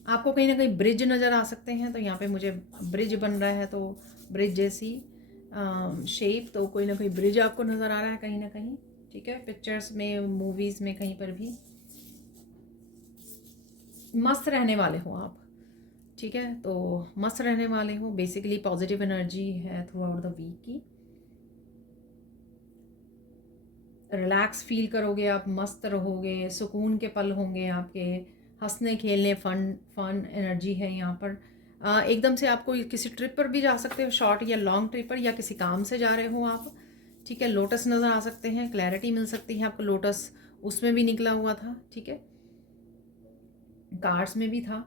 आपको कहीं ना कहीं ब्रिज नज़र आ सकते हैं, तो यहाँ पे मुझे ब्रिज बन रहा है, तो ब्रिज जैसी शेप, तो कोई ना कोई ब्रिज आपको नज़र आ रहा है कहीं ना कहीं, ठीक है। पिक्चर्स में, मूवीज़ में, कहीं पर भी मस्त रहने वाले हो आप, ठीक है। तो मस्त रहने वाले हो, बेसिकली पॉजिटिव एनर्जी है थ्रू आउट द वीक की। रिलैक्स फील करोगे आप, मस्त रहोगे, सुकून के पल होंगे आपके, हंसने खेलने, फन फन एनर्जी है यहाँ पर। एकदम से आपको किसी ट्रिप पर भी जा सकते हो, शॉर्ट या लॉन्ग ट्रिप पर, या किसी काम से जा रहे हो आप, ठीक है। लोटस नज़र आ सकते हैं, क्लैरिटी मिल सकती है आपको, लोटस उसमें भी निकला हुआ था, ठीक है, कार्ड्स में भी था।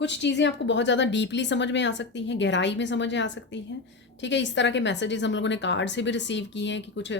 कुछ चीज़ें आपको बहुत ज़्यादा डीपली समझ में आ सकती हैं, गहराई में समझ में आ सकती हैं, ठीक है। इस तरह के मैसेजेस हम लोगों ने कार्ड से भी रिसीव किए हैं कि कुछ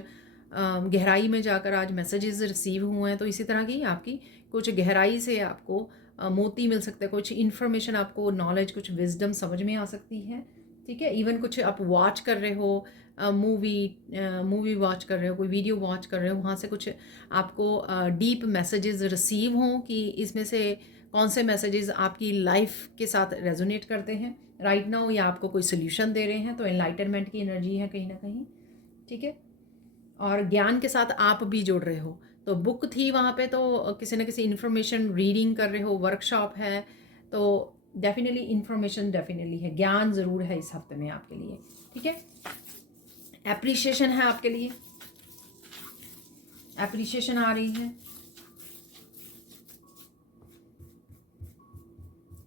गहराई में जाकर आज मैसेजेस रिसीव हुए हैं। तो इसी तरह की आपकी कुछ गहराई से आपको मोती मिल सकते हैं, कुछ इन्फॉर्मेशन आपको, नॉलेज, कुछ विजडम समझ में आ सकती है, ठीक है। इवन कुछ आप वॉच कर रहे हो, मूवी वॉच कर रहे हो, कोई वीडियो वॉच कर रहे हो, वहाँ से कुछ आपको डीप मैसेजेस रिसीव हों कि इसमें से कौन से मैसेजेस आपकी लाइफ के साथ रेजोनेट करते हैं राइट नाउ, या आपको कोई सोल्यूशन दे रहे हैं। तो एनलाइटनमेंट की एनर्जी है कहीं ना कहीं, ठीक है। और ज्ञान के साथ आप भी जुड़ रहे हो, तो बुक थी वहाँ पे, तो किसी न किसी इन्फॉर्मेशन रीडिंग कर रहे हो, वर्कशॉप है, तो डेफिनेटली इन्फॉर्मेशन डेफिनेटली है, ज्ञान ज़रूर है इस हफ्ते में आपके लिए, ठीक है। एप्रिशिएशन है आपके लिए, एप्रिशिएशन आ रही है,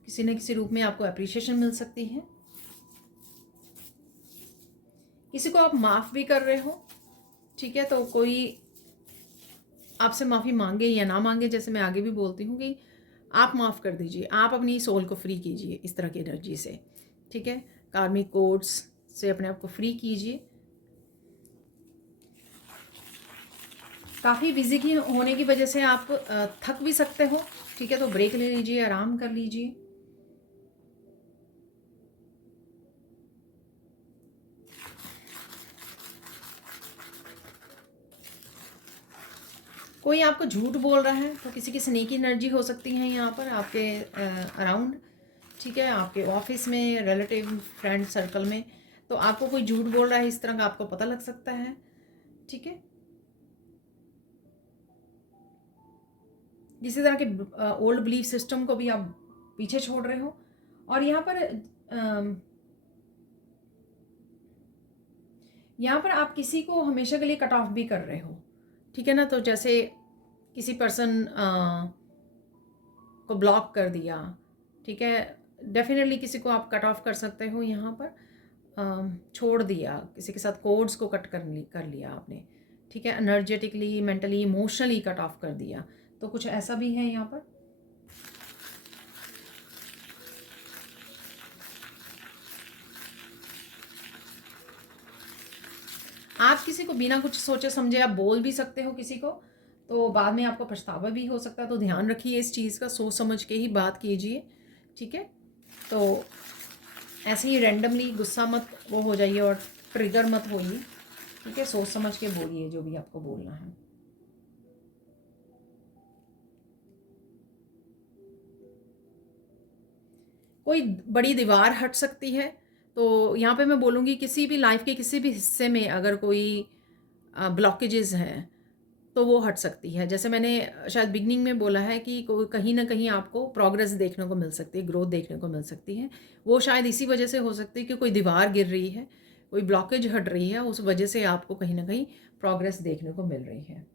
किसी न किसी रूप में आपको एप्रिशिएशन मिल सकती है। किसी को आप माफ़ भी कर रहे हो, ठीक है। तो कोई आपसे माफ़ी मांगे या ना मांगे, जैसे मैं आगे भी बोलती हूँ कि आप माफ़ कर दीजिए, आप अपनी सोल को फ्री कीजिए इस तरह की एनर्जी से, ठीक है। कार्मिक कोड्स से अपने आप को फ्री कीजिए। काफ़ी बिजी की होने की वजह से आप थक भी सकते हो, ठीक है। तो ब्रेक ले लीजिए, आराम कर लीजिए। कोई आपको झूठ बोल रहा है, तो किसी की स्नेकी एनर्जी हो सकती है यहाँ पर आपके अराउंड, ठीक है। आपके ऑफिस में, रिलेटिव, फ्रेंड सर्कल में, तो आपको कोई झूठ बोल रहा है इस तरह का आपको पता लग सकता है, ठीक है। किसी तरह के ओल्ड बिलीफ सिस्टम को भी आप पीछे छोड़ रहे हो। और यहाँ पर आप किसी को हमेशा के लिए कट ऑफ भी कर रहे हो, ठीक है ना। तो जैसे किसी पर्सन को ब्लॉक कर दिया, ठीक है। डेफिनेटली किसी को आप कट ऑफ कर सकते हो यहाँ पर, छोड़ दिया, किसी के साथ कोड्स को कट कर लिया आपने, ठीक है। Energetically, mentally, emotionally cut off कर दिया, तो कुछ ऐसा भी है यहाँ पर। आप किसी को बिना कुछ सोचे समझे आप बोल भी सकते हो किसी को, तो बाद में आपको पछतावा भी हो सकता है। तो ध्यान रखिए इस चीज़ का, सोच समझ के ही बात कीजिए, ठीक है। तो ऐसे ही रैंडमली गुस्सा मत वो हो जाइए और ट्रिगर मत होइए, ठीक है। सोच समझ के बोलिए जो भी आपको बोलना है। कोई बड़ी दीवार हट सकती है, तो यहाँ पे मैं बोलूँगी किसी भी लाइफ के किसी भी हिस्से में अगर कोई ब्लॉकेजेस हैं तो वो हट सकती है। जैसे मैंने शायद बिगनिंग में बोला है कि कहीं ना कहीं आपको प्रोग्रेस देखने को मिल सकती है, ग्रोथ देखने को मिल सकती है। वो शायद इसी वजह से हो सकती है कि कोई दीवार गिर रही है, कोई ब्लॉकेज हट रही है, उस वजह से आपको कहीं ना कहीं प्रोग्रेस देखने को मिल रही है।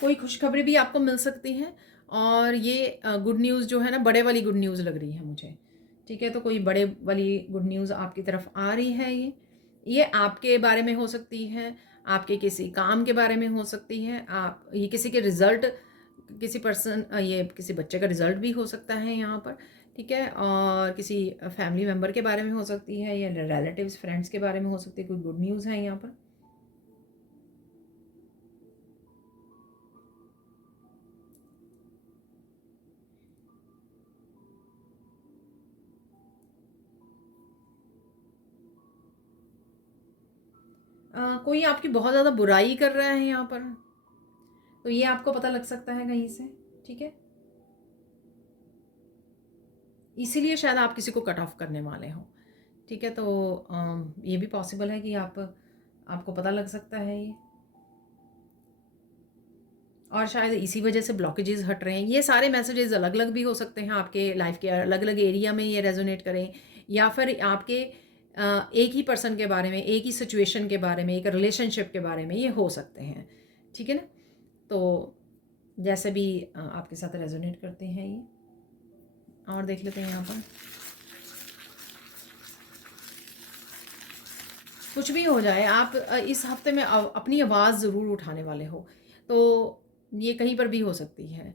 कोई खुशखबरी भी आपको मिल सकती है, और ये गुड न्यूज़ जो है ना, बड़े वाली गुड न्यूज़ लग रही है मुझे, ठीक है। तो कोई बड़े वाली गुड न्यूज़ आपकी तरफ आ रही है। ये आपके बारे में हो सकती है, आपके किसी काम के बारे में हो सकती है, आप ये किसी के रिज़ल्ट, किसी पर्सन, ये किसी बच्चे का रिज़ल्ट भी हो सकता है यहाँ पर, ठीक है। और किसी फैमिली मेम्बर के बारे में हो सकती है, या रिलेटिव्स फ्रेंड्स के बारे में हो सकती है। कोई गुड न्यूज़ है यहाँ पर। कोई आपकी बहुत ज़्यादा बुराई कर रहा है यहाँ पर, तो ये आपको पता लग सकता है कहीं से, ठीक है। इसीलिए शायद आप किसी को कट ऑफ करने वाले हो, ठीक है। तो ये भी पॉसिबल है कि आपको पता लग सकता है ये, और शायद इसी वजह से ब्लॉकेजेस हट रहे हैं। ये सारे मैसेजेस अलग अलग भी हो सकते हैं, आपके लाइफ के अलग अलग एरिया में ये रेजोनेट करें, या फिर आपके एक ही पर्सन के बारे में, एक ही सिचुएशन के बारे में, एक रिलेशनशिप के बारे में ये हो सकते हैं, ठीक है ना। तो जैसे भी आपके साथ रेजोनेट करते हैं ये, और देख लेते हैं यहाँ पर। कुछ भी हो जाए, आप इस हफ्ते में अपनी आवाज़ ज़रूर उठाने वाले हो, तो ये कहीं पर भी हो सकती है।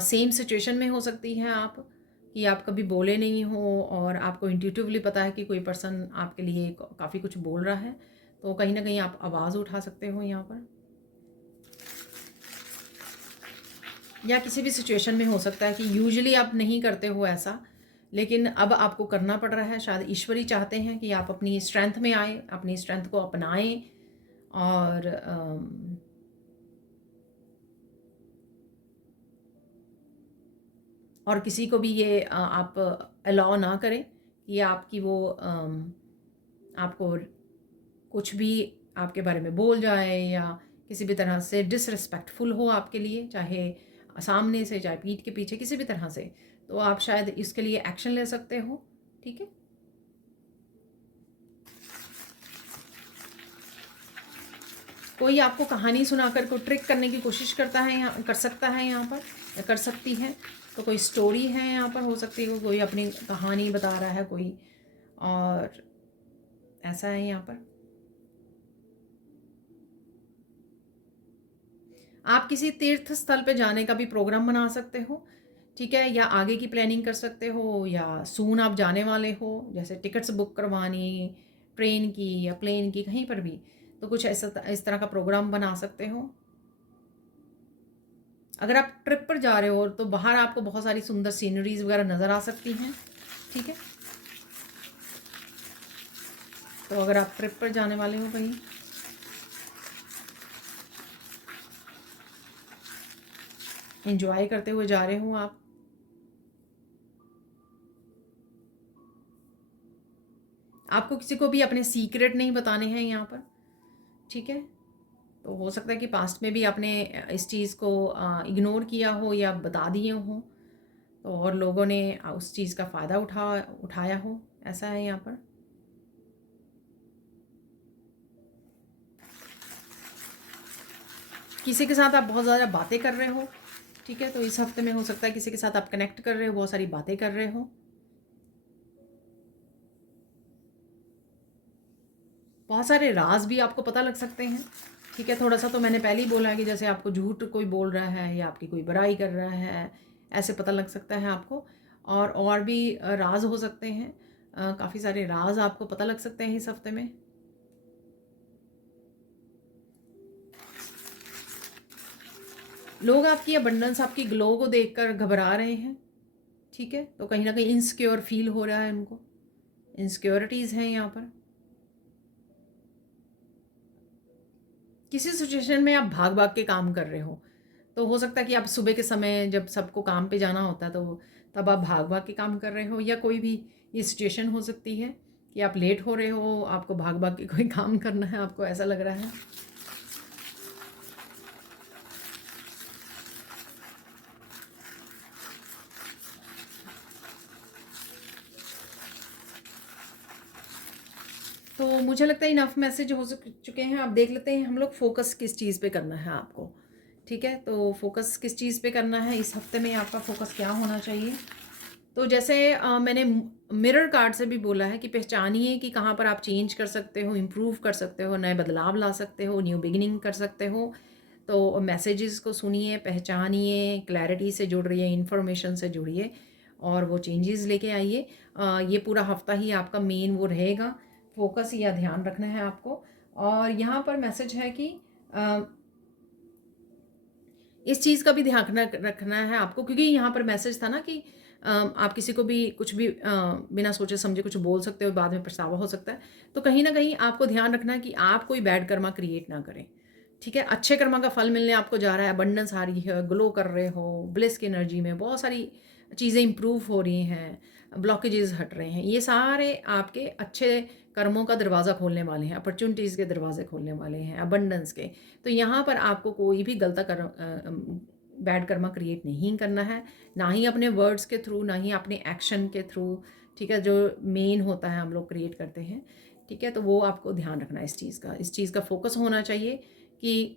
सेम सिचुएशन में हो सकती है आप, कि आप कभी बोले नहीं हो और आपको इंट्यूटिवली पता है कि कोई पर्सन आपके लिए काफ़ी कुछ बोल रहा है, तो कहीं ना कहीं आप आवाज़ उठा सकते हो यहाँ पर। या किसी भी सिचुएशन में हो सकता है कि यूजुअली आप नहीं करते हो ऐसा, लेकिन अब आपको करना पड़ रहा है। शायद ईश्वर ही चाहते हैं कि आप अपनी स्ट्रेंथ में आए, अपनी स्ट्रेंथ को अपनाएं, और किसी को भी ये आप अलाउ ना करें कि आपकी वो आपको कुछ भी आपके बारे में बोल जाए, या किसी भी तरह से डिसरिस्पेक्टफुल हो आपके लिए, चाहे सामने से चाहे पीठ के पीछे, किसी भी तरह से। तो आप शायद इसके लिए एक्शन ले सकते हो, ठीक है। कोई आपको कहानी सुनाकर को ट्रिक करने की कोशिश करता है, यहाँ कर सकता है यहाँ पर, या कर सकती है। तो कोई स्टोरी है यहाँ पर, हो सकती है कोई अपनी कहानी बता रहा है कोई, और ऐसा है यहाँ पर। आप किसी तीर्थ स्थल पे जाने का भी प्रोग्राम बना सकते हो, ठीक है। या आगे की प्लानिंग कर सकते हो, या सून आप जाने वाले हो, जैसे टिकट्स बुक करवानी ट्रेन की या प्लेन की, कहीं पर भी। तो कुछ ऐसा इस तरह का प्रोग्राम बना सकते हो। अगर आप ट्रिप पर जा रहे हो तो बाहर आपको बहुत सारी सुंदर सीनरीज वगैरह नज़र आ सकती हैं, ठीक है। तो अगर आप ट्रिप पर जाने वाले हो कहीं, एंजॉय करते हुए जा रहे हो आप, आपको किसी को भी अपने सीक्रेट नहीं बताने हैं यहाँ पर, ठीक है। तो हो सकता है कि पास्ट में भी आपने इस चीज़ को इग्नोर किया हो या बता दिए हो, तो और लोगों ने उस चीज़ का फ़ायदा उठाया हो, ऐसा है यहाँ पर। किसी के साथ आप बहुत ज़्यादा बातें कर रहे हो, ठीक है। तो इस हफ्ते में हो सकता है किसी के साथ आप कनेक्ट कर रहे हो, बहुत सारी बातें कर रहे हो। बहुत सारे राज भी आपको पता लग सकते हैं, ठीक है। थोड़ा सा तो मैंने पहले ही बोला है कि जैसे आपको झूठ कोई बोल रहा है या आपकी कोई बुराई कर रहा है, ऐसे पता लग सकता है आपको। और भी राज हो सकते हैं, काफ़ी सारे राज आपको पता लग सकते हैं इस हफ्ते में। लोग आपकी अबंडेंस, आपकी ग्लो को देखकर घबरा रहे हैं, ठीक है? तो कहीं न कहीं इनसिक्योर फ़ील हो रहा है उनको, इनसिक्योरिटीज़ हैं यहाँ पर। किसी सिचुएशन में आप भाग-भाग के काम कर रहे हो, तो हो सकता है कि आप सुबह के समय जब सबको काम पे जाना होता है, तो तब आप भाग-भाग के काम कर रहे हो, या कोई भी ये सिचुएशन हो सकती है कि आप लेट हो रहे हो, आपको भाग-भाग के कोई काम करना है, आपको ऐसा लग रहा है। तो मुझे लगता है इनफ मैसेज हो चुके हैं। अब देख लेते हैं हम लोग फ़ोकस किस चीज़ पे करना है आपको, ठीक है? तो फ़ोकस किस चीज़ पे करना है इस हफ्ते में, आपका फ़ोकस क्या होना चाहिए? तो जैसे मैंने मिरर कार्ड से भी बोला है कि पहचानिए कि कहाँ पर आप चेंज कर सकते हो, इम्प्रूव कर सकते हो, नए बदलाव ला सकते हो, न्यू बिगिनिंग कर सकते हो। तो मैसेजेस को सुनिए, पहचानिए, क्लैरिटी से जुड़िए, इन्फॉर्मेशन से जुड़िए और वो चेंजेस लेके आइए। ये पूरा हफ्ता ही आपका मेन वो रहेगा, फोकस या ध्यान रखना है आपको। और यहाँ पर मैसेज है कि अ, इस चीज़ का भी ध्यान रखना है आपको, क्योंकि यहाँ पर मैसेज था ना कि आप किसी को भी कुछ भी बिना सोचे समझे कुछ बोल सकते हो, बाद में पछतावा हो सकता है। तो कहीं न कहीं आपको ध्यान रखना है कि आप कोई बैड कर्मा क्रिएट ना करें, ठीक है? अच्छे कर्मा का फल मिलने आपको जा रहा है, अबंडेंस आ रही है, ग्लो कर रहे हो, ब्लिस की एनर्जी में बहुत सारी चीज़ें इम्प्रूव हो रही हैं, ब्लॉकेजेस हट रहे हैं। ये सारे आपके अच्छे कर्मों का दरवाज़ा खोलने वाले हैं, अपॉर्च्युनिटीज़ के दरवाज़े खोलने वाले हैं, अबंडेंस के। तो यहाँ पर आपको कोई भी बैड कर्मा क्रिएट नहीं करना है, ना ही अपने वर्ड्स के थ्रू, ना ही अपने एक्शन के थ्रू, ठीक है? जो मेन होता है हम लोग क्रिएट करते हैं, ठीक है? तो वो आपको ध्यान रखना है इस चीज़ का फोकस होना चाहिए कि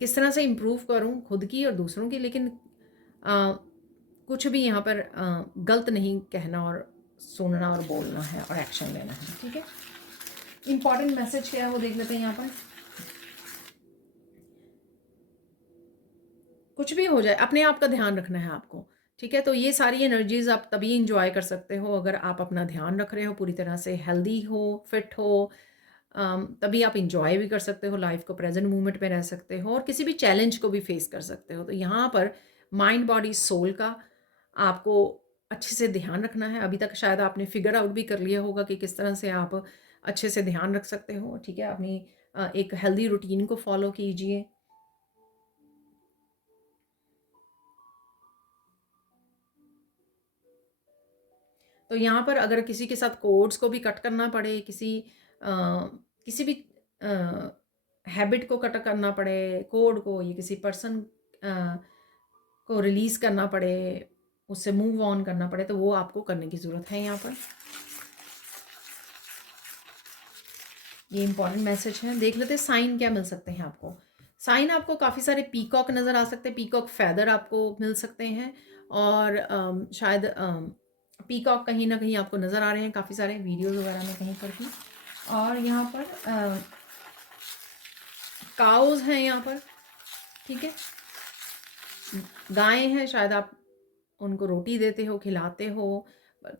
किस तरह से इम्प्रूव करूँ खुद की और दूसरों की, लेकिन अ, कुछ भी यहाँ पर गलत नहीं कहना और सुनना और बोलना है और एक्शन लेना है, ठीक है? इम्पॉर्टेंट मैसेज क्या है वो देख लेते हैं यहाँ पर। कुछ भी हो जाए, अपने आप का ध्यान रखना है आपको, ठीक है? तो ये सारी एनर्जीज़ आप तभी एन्जॉय कर सकते हो अगर आप अपना ध्यान रख रहे हो, पूरी तरह से हेल्दी हो, फिट हो। तभी आप एन्जॉय भी कर सकते हो लाइफ़ को, प्रेज़ेंट मोमेंट में रह सकते हो और किसी भी चैलेंज को भी फ़ेस कर सकते हो। तो यहाँ पर माइंड, बॉडी, सोल का आपको अच्छे से ध्यान रखना है। अभी तक शायद आपने फ़िगर आउट भी कर लिया होगा कि किस तरह से आप अच्छे से ध्यान रख सकते हो, ठीक है? अपनी एक हेल्दी रूटीन को फ़ॉलो कीजिए। तो यहाँ पर अगर किसी के साथ कोड्स को भी कट करना पड़े, किसी भी हैबिट को कट करना पड़े, कोड को, ये किसी पर्सन को रिलीज़ करना पड़े, उससे मूव ऑन करना पड़े, तो वो आपको करने की ज़रूरत है यहाँ पर। ये इंपॉर्टेंट मैसेज है। देख लेते हैं साइन क्या मिल सकते हैं आपको। साइन आपको काफ़ी सारे पीकॉक नज़र आ सकते हैं, पीकॉक फेदर आपको मिल सकते हैं और शायद पीकॉक कहीं न कहीं आपको नज़र आ रहे हैं काफ़ी सारे वीडियोज़ वगैरह में कहीं पर भी। और यहाँ पर काउज़ हैं यहाँ पर, ठीक है? गायें हैं, शायद आप उनको रोटी देते हो, खिलाते हो,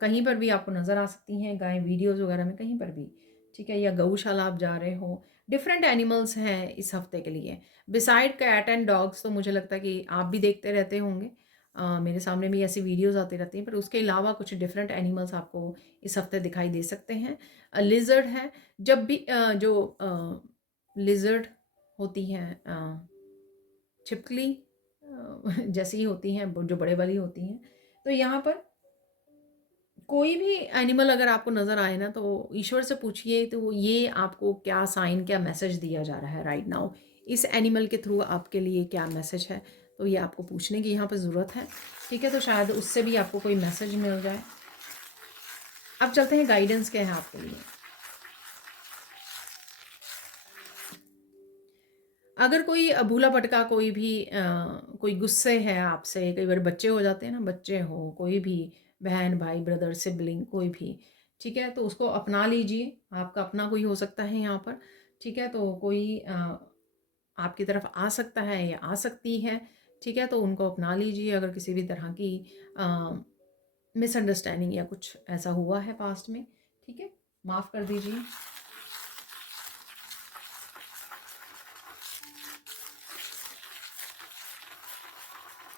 कहीं पर भी आपको नज़र आ सकती हैं गायें, वीडियोज़ वगैरह में कहीं पर भी, ठीक है? या गौशाला आप जा रहे हो, डिफरेंट एनिमल्स हैं इस हफ्ते के लिए। बिसाइड कैट एंड डॉग्स तो मुझे लगता है कि आप भी देखते रहते होंगे। मेरे सामने भी ऐसी वीडियोज़ आती रहती हैं, पर उसके अलावा कुछ डिफरेंट एनिमल्स आपको इस हफ्ते दिखाई दे सकते हैं। लिज़र्ड है, जब भी लिज़र्ड होती हैं छिपकली जैसी ही होती हैं, जो बड़े वाली होती हैं। तो यहाँ पर कोई भी एनिमल अगर आपको नज़र आए ना, तो ईश्वर से पूछिए तो ये आपको क्या साइन, क्या मैसेज दिया जा रहा है राइट नाउ, इस एनिमल के थ्रू आपके लिए क्या मैसेज है, तो ये आपको पूछने की यहाँ पर ज़रूरत है, ठीक है? तो शायद उससे भी आपको कोई मैसेज मिल जाए। अब चलते हैं गाइडेंस क्या है आपके लिए। अगर कोई भूला भटका कोई भी कोई गुस्से है आपसे, कई बार बच्चे हो जाते हैं ना, बच्चे हो, कोई भी बहन भाई ब्रदर सिबलिंग कोई भी, ठीक है? तो उसको अपना लीजिए, आपका अपना कोई हो सकता है यहाँ पर, ठीक है? तो कोई आपकी तरफ आ सकता है या आ सकती है, ठीक है? तो उनको अपना लीजिए। अगर किसी भी तरह की मिसअंडरस्टैंडिंग या कुछ ऐसा हुआ है पास्ट में, ठीक है, माफ़ कर दीजिए।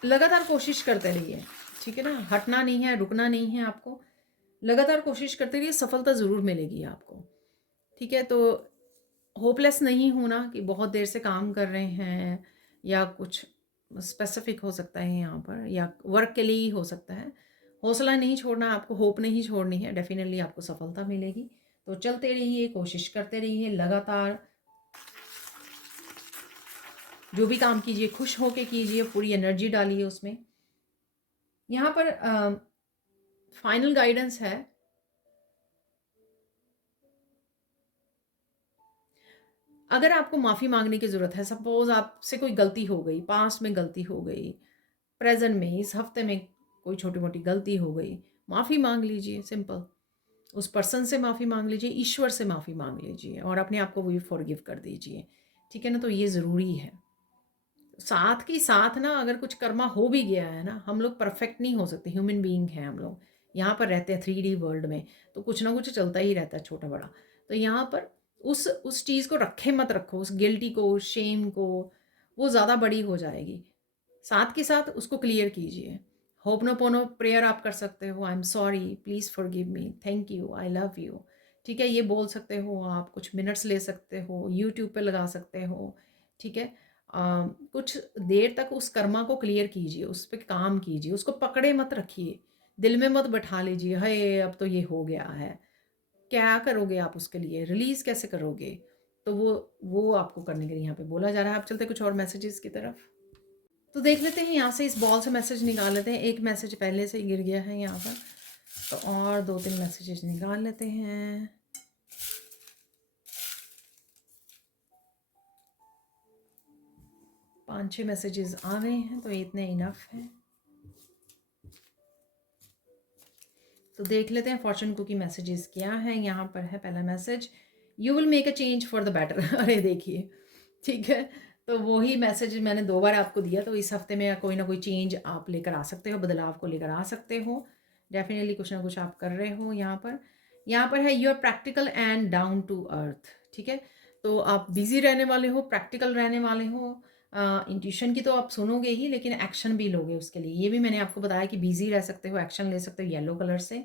लगातार कोशिश करते रहिए, ठीक है ना, हटना नहीं है, रुकना नहीं है आपको, लगातार कोशिश करते रहिए, सफलता ज़रूर मिलेगी आपको, ठीक है। तो होपलेस नहीं होना कि बहुत देर से काम कर रहे हैं या कुछ स्पेसिफिक हो सकता है यहाँ पर, या वर्क के लिए ही हो सकता है। हौसला नहीं छोड़ना, आपको होप नहीं छोड़नी है, डेफिनेटली आपको सफलता मिलेगी। तो चलते रहिए, कोशिश करते रहिए, लगातार जो भी काम कीजिए खुश होके कीजिए, पूरी एनर्जी डालिए उसमें। यहाँ पर फाइनल गाइडेंस है, अगर आपको माफ़ी मांगने की ज़रूरत है, सपोज़ आपसे कोई गलती हो गई, पास्ट में गलती हो गई, प्रेजेंट में इस हफ्ते में कोई छोटी मोटी गलती हो गई, माफ़ी मांग लीजिए, सिंपल। उस पर्सन से माफ़ी मांग लीजिए, ईश्वर से माफ़ी मांग लीजिए और अपने आप को भी फॉरगिव कर दीजिए, ठीक है ना। तो ये ज़रूरी है। साथ के साथ ना, अगर कुछ कर्मा हो भी गया है ना, हम लोग परफेक्ट नहीं हो सकते, ह्यूमन बीइंग हैं हम लोग, यहाँ पर रहते हैं 3D वर्ल्ड में, तो कुछ ना कुछ चलता ही रहता है छोटा बड़ा। तो यहाँ पर उस चीज़ को रखे मत रखो, उस गिल्टी को, उस शेम को, वो ज़्यादा बड़ी हो जाएगी। साथ के साथ उसको क्लियर कीजिए। होपनोपोनो प्रेयर आप कर सकते हो, I am sorry, please forgive me, thank you, I love you, ठीक है, ये बोल सकते हो आप। कुछ मिनट्स ले सकते हो, यूट्यूब पे लगा सकते हो, ठीक है। कुछ देर तक उस कर्मा को क्लियर कीजिए, उस पे काम कीजिए, उसको पकड़े मत रखिए, दिल में मत बैठा लीजिए, हाय अब तो ये हो गया है। क्या करोगे आप उसके लिए, रिलीज़ कैसे करोगे? तो वो आपको करने के लिए यहाँ पे बोला जा रहा है। आप चलते कुछ और मैसेजेस की तरफ। तो देख लेते हैं यहाँ से, इस बॉल से मैसेज निकाल लेते हैं। एक मैसेज पहले से ही गिर गया है यहाँ पर, तो और 2-3 मैसेजेस निकाल लेते हैं। पाँच छः मैसेजेस आ गए हैं, तो इतने इनफ है। तो देख लेते हैं फॉर्चून कुकी मैसेजेस क्या है। यहाँ पर है पहला message, you will make a change for the better. अरे देखिए, ठीक है, तो वही मैसेज मैंने 2 बार आपको दिया। तो इस हफ्ते में कोई ना कोई चेंज आप लेकर आ सकते हो, बदलाव को लेकर आ सकते हो, डेफिनेटली कुछ ना कुछ आप कर रहे हो। यहाँ पर है you are practical and down to earth, ठीक है। तो आप बिजी रहने वाले हो, प्रैक्टिकल रहने वाले हो। इंट्यूशन की तो आप सुनोगे ही, लेकिन एक्शन भी लोगे उसके लिए। ये भी मैंने आपको बताया कि बिजी रह सकते हो, एक्शन ले सकते हो येलो कलर से,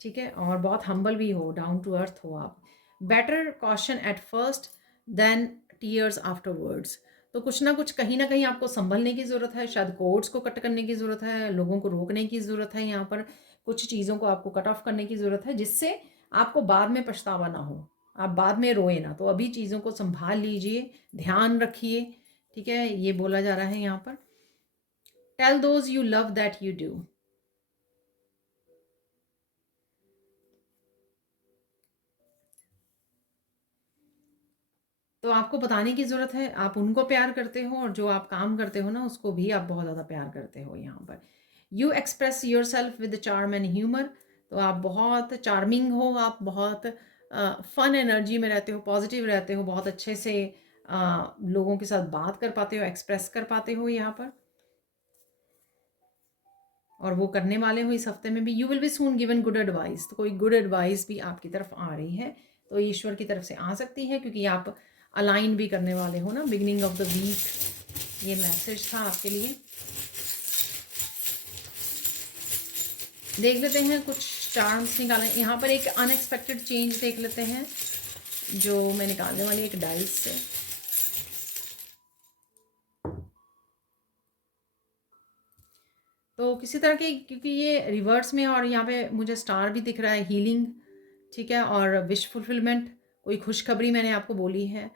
ठीक है। और बहुत हम्बल भी हो, डाउन टू अर्थ हो आप। Better caution at first than tears afterwards. तो कुछ ना कुछ कहीं ना कहीं आपको संभलने की ज़रूरत है, शायद कोर्ट्स को कट करने की ज़रूरत है, लोगों को रोकने की ज़रूरत है। यहाँ पर कुछ चीज़ों को आपको कट ऑफ करने की ज़रूरत है, जिससे आपको बाद में पछतावा ना हो, आप बाद में रोए ना। तो अभी चीज़ों को संभाल लीजिए, ध्यान रखिए, ठीक है। ये बोला जा रहा है यहाँ पर, tell those you love that you do. तो आपको बताने की ज़रूरत है, आप उनको प्यार करते हो, और जो आप काम करते हो ना, उसको भी आप बहुत ज़्यादा प्यार करते हो। यहाँ पर you express your self with charm and humour. तो आप बहुत चार्मिंग हो, आप बहुत फन एनर्जी में रहते हो, पॉजिटिव रहते हो, बहुत अच्छे से लोगों के साथ बात कर पाते हो, एक्सप्रेस कर पाते हो यहाँ पर, और वो करने वाले हो इस हफ्ते में भी। You will be soon given good advice. तो कोई गुड एडवाइस भी आपकी तरफ आ रही है, तो ईश्वर की तरफ से आ सकती है, क्योंकि आप अलाइन भी करने वाले हो ना, बिगिनिंग ऑफ द वीक। ये मैसेज था आपके लिए। देख लेते हैं कुछ चार्म्स निकालें। यहाँ पर एक अनएक्सपेक्टेड चेंज देख लेते हैं, जो मैं निकालने वाली एक डाइस से। तो किसी तरह के, क्योंकि ये रिवर्स में, और यहाँ पे मुझे स्टार भी दिख रहा है, हीलिंग, ठीक है, और विश फुलफिलमेंट, कोई खुशखबरी मैंने आपको बोली है,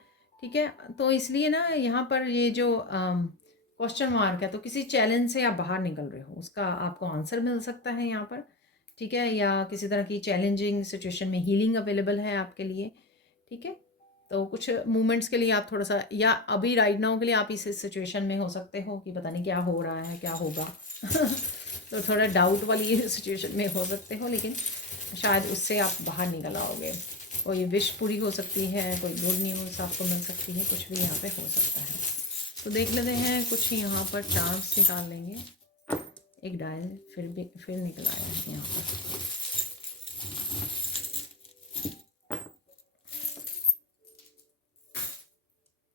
ठीक है। तो इसलिए ना यहाँ पर ये जो क्वेश्चन मार्क है, तो किसी चैलेंज से आप बाहर निकल रहे हो, उसका आपको आंसर मिल सकता है यहाँ पर, ठीक है। या किसी तरह की चैलेंजिंग सिचुएशन में हीलिंग अवेलेबल है आपके लिए, ठीक है। तो कुछ मोमेंट्स के लिए आप थोड़ा सा, या अभी राइट नाउ के लिए आप इस सिचुएशन में हो सकते हो कि पता नहीं क्या हो रहा है, क्या होगा। तो थोड़ा डाउट वाली सिचुएशन में हो सकते हो, लेकिन शायद उससे आप बाहर निकल आओगे। कोई विश पूरी हो सकती है, कोई गुड न्यूज़ आपको मिल सकती है, कुछ भी यहाँ पे हो सकता है। तो देख लेते हैं, कुछ यहाँ पर चार्म्स निकाल लेंगे। एक डायल फिर निकल आया है यहाँ पर।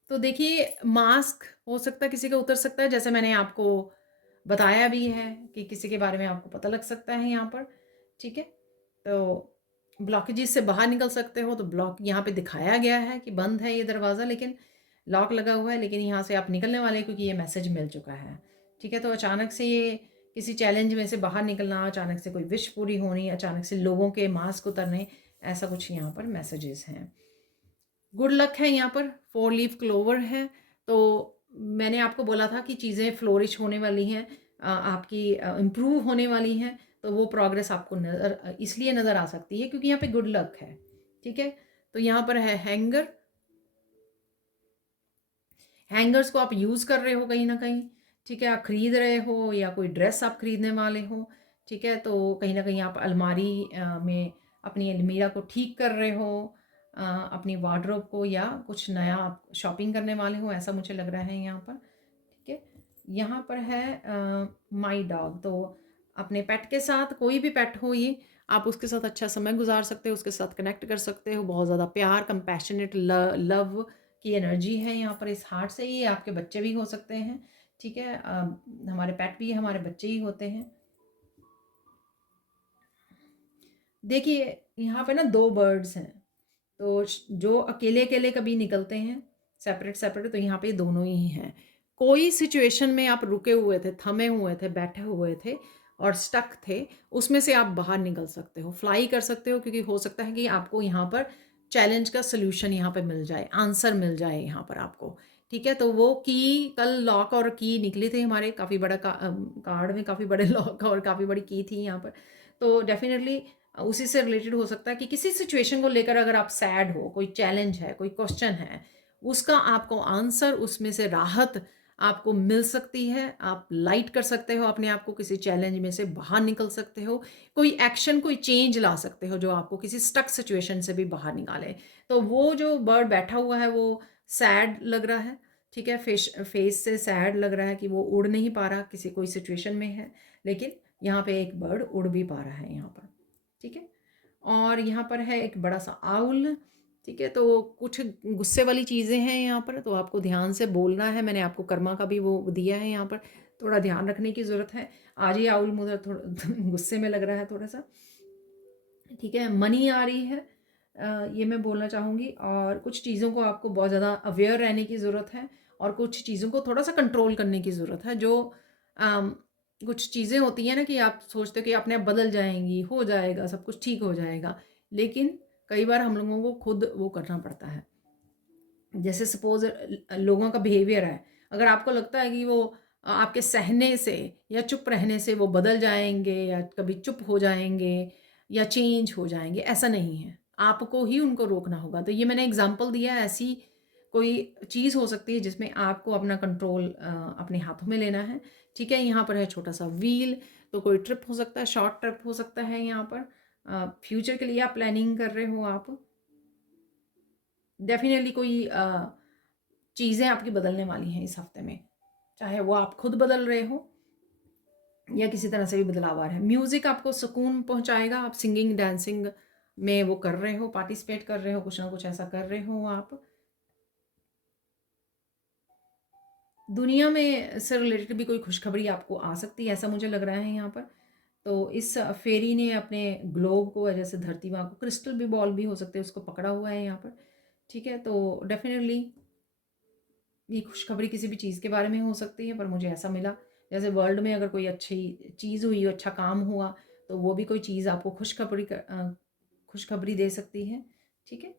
तो देखिए मास्क हो सकता है किसी का उतर सकता है, जैसे मैंने आपको बताया भी है कि किसी के बारे में आपको पता लग सकता है यहाँ पर, ठीक है। तो ब्लॉकेजेस से बाहर निकल सकते हो, तो ब्लॉक यहाँ पे दिखाया गया है कि बंद है ये दरवाज़ा, लेकिन लॉक लगा हुआ है, लेकिन यहाँ से आप निकलने वाले क्योंकि ये मैसेज मिल चुका है, ठीक है। तो अचानक से ये किसी चैलेंज में से बाहर निकलना, अचानक से कोई विश पूरी होनी, अचानक से लोगों के मास्क उतरने, ऐसा कुछ यहाँ पर मैसेजेस हैं। गुड लक है यहाँ पर, 4 लीफ क्लोवर है। तो मैंने आपको बोला था कि चीज़ें फ्लोरिश होने वाली हैं, आपकी इम्प्रूव होने वाली हैं, तो वो प्रोग्रेस आपको नज़र इसलिए नज़र आ सकती है क्योंकि यहाँ पे गुड लक है, ठीक है। तो यहाँ पर है हैंगर, हैंगर्स को आप यूज़ कर रहे हो कहीं ना कहीं, ठीक है। आप खरीद रहे हो या कोई ड्रेस आप खरीदने वाले हो, ठीक है। तो कहीं ना कहीं आप अलमारी में अपनी अलमीरा को ठीक कर रहे हो, अपनी वार्डरोब को, या कुछ नया आप शॉपिंग करने वाले हो, ऐसा मुझे लग रहा है यहाँ पर, ठीक है। यहाँ पर है माई डॉग, तो अपने पेट के साथ, कोई भी पेट हो ये, आप उसके साथ अच्छा समय गुजार सकते हो, उसके साथ कनेक्ट कर सकते हो, बहुत ज़्यादा प्यार, कंपैशनेट लव की एनर्जी है यहाँ पर इस हार्ट से। ये आपके बच्चे भी हो सकते हैं, ठीक है। हमारे पेट भी हमारे बच्चे ही होते हैं। देखिए यहाँ पे ना 2 बर्ड्स हैं, तो जो अकेले अकेले कभी निकलते हैं सेपरेट सेपरेट, तो यहाँ पे दोनों ही हैं। कोई सिचुएशन में आप रुके हुए थे, थमे हुए थे, बैठे हुए थे और स्टक थे, उसमें से आप बाहर निकल सकते हो, फ्लाई कर सकते हो, क्योंकि हो सकता है कि आपको यहाँ पर चैलेंज का सोल्यूशन यहाँ पे मिल जाए, आंसर मिल जाए यहाँ पर आपको, ठीक है। तो वो की कल लॉक और की निकली थी हमारे, काफ़ी बड़ा कार्ड में काफ़ी बड़े लॉक और काफ़ी बड़ी की थी यहाँ पर। तो डेफिनेटली उसी से रिलेटेड हो सकता है कि किसी सिचुएशन को लेकर अगर आप सैड हो, कोई चैलेंज है, कोई क्वेश्चन है, उसका आपको आंसर, उसमें से राहत आपको मिल सकती है, आप लाइट कर सकते हो अपने आप को, किसी चैलेंज में से बाहर निकल सकते हो, कोई एक्शन, कोई चेंज ला सकते हो जो आपको किसी स्टक सिचुएशन से भी बाहर निकाले। तो वो जो बर्ड बैठा हुआ है वो सैड लग रहा है, ठीक है। फेस से सैड लग रहा है कि वो उड़ नहीं पा रहा, किसी कोई सिचुएशन में है, लेकिन यहाँ पे एक बर्ड उड़ भी पा रहा है यहाँ पर, ठीक है। और यहाँ पर है एक बड़ा सा आउल, ठीक है। तो कुछ गुस्से वाली चीज़ें हैं यहाँ पर, तो आपको ध्यान से बोलना है। मैंने आपको कर्मा का भी वो दिया है यहाँ पर, थोड़ा ध्यान रखने की ज़रूरत है। आज ये आउल मुझे थोड़ा गुस्से में लग रहा है थोड़ा सा, ठीक है। मनी आ रही है, ये मैं बोलना चाहूँगी। और कुछ चीज़ों को आपको बहुत ज़्यादा अवेयर रहने की ज़रूरत है, और कुछ चीज़ों को थोड़ा सा कंट्रोल करने की ज़रूरत है। जो कुछ चीज़ें होती हैं ना कि आप सोचते हो कि अपने आप बदल जाएंगी, हो जाएगा, सब कुछ ठीक हो जाएगा, लेकिन कई बार हम लोगों को खुद वो करना पड़ता है। जैसे सपोज लोगों का बिहेवियर है, अगर आपको लगता है कि वो आपके सहने से या चुप रहने से वो बदल जाएंगे, या कभी चुप हो जाएंगे, या चेंज हो जाएंगे, ऐसा नहीं है, आपको ही उनको रोकना होगा। तो ये मैंने एग्जांपल दिया है, ऐसी कोई चीज़ हो सकती है जिसमें आपको अपना कंट्रोल अपने हाथों में लेना है, ठीक है। यहाँ पर है छोटा सा व्हील, तो कोई ट्रिप हो सकता है, शॉर्ट ट्रिप हो सकता है यहाँ पर, फ्यूचर के लिए आप प्लानिंग कर रहे हो, आप डेफिनेटली कोई चीज़ें आपकी बदलने वाली हैं इस हफ्ते में, चाहे वो आप खुद बदल रहे हो या किसी तरह से भी बदलाव आ रहा है। म्यूज़िक आपको सुकून पहुंचाएगा, आप सिंगिंग डांसिंग में वो कर रहे हो, पार्टिसिपेट कर रहे हो, कुछ ना कुछ ऐसा कर रहे हो आप। दुनिया में से रिलेटेड भी कोई खुशखबरी आपको आ सकती है, ऐसा मुझे लग रहा है यहाँ पर। तो इस फेरी ने अपने ग्लोब को, जैसे धरती माँ को, क्रिस्टल भी बॉल भी हो सकते हैं, उसको पकड़ा हुआ है यहाँ पर, ठीक है। तो डेफिनेटली ये खुशखबरी किसी भी चीज़ के बारे में हो सकती है, पर मुझे ऐसा मिला जैसे वर्ल्ड में अगर कोई अच्छी चीज़ हुई, अच्छा काम हुआ, तो वो भी कोई चीज़ आपको खुशखबरी दे सकती है, ठीक है।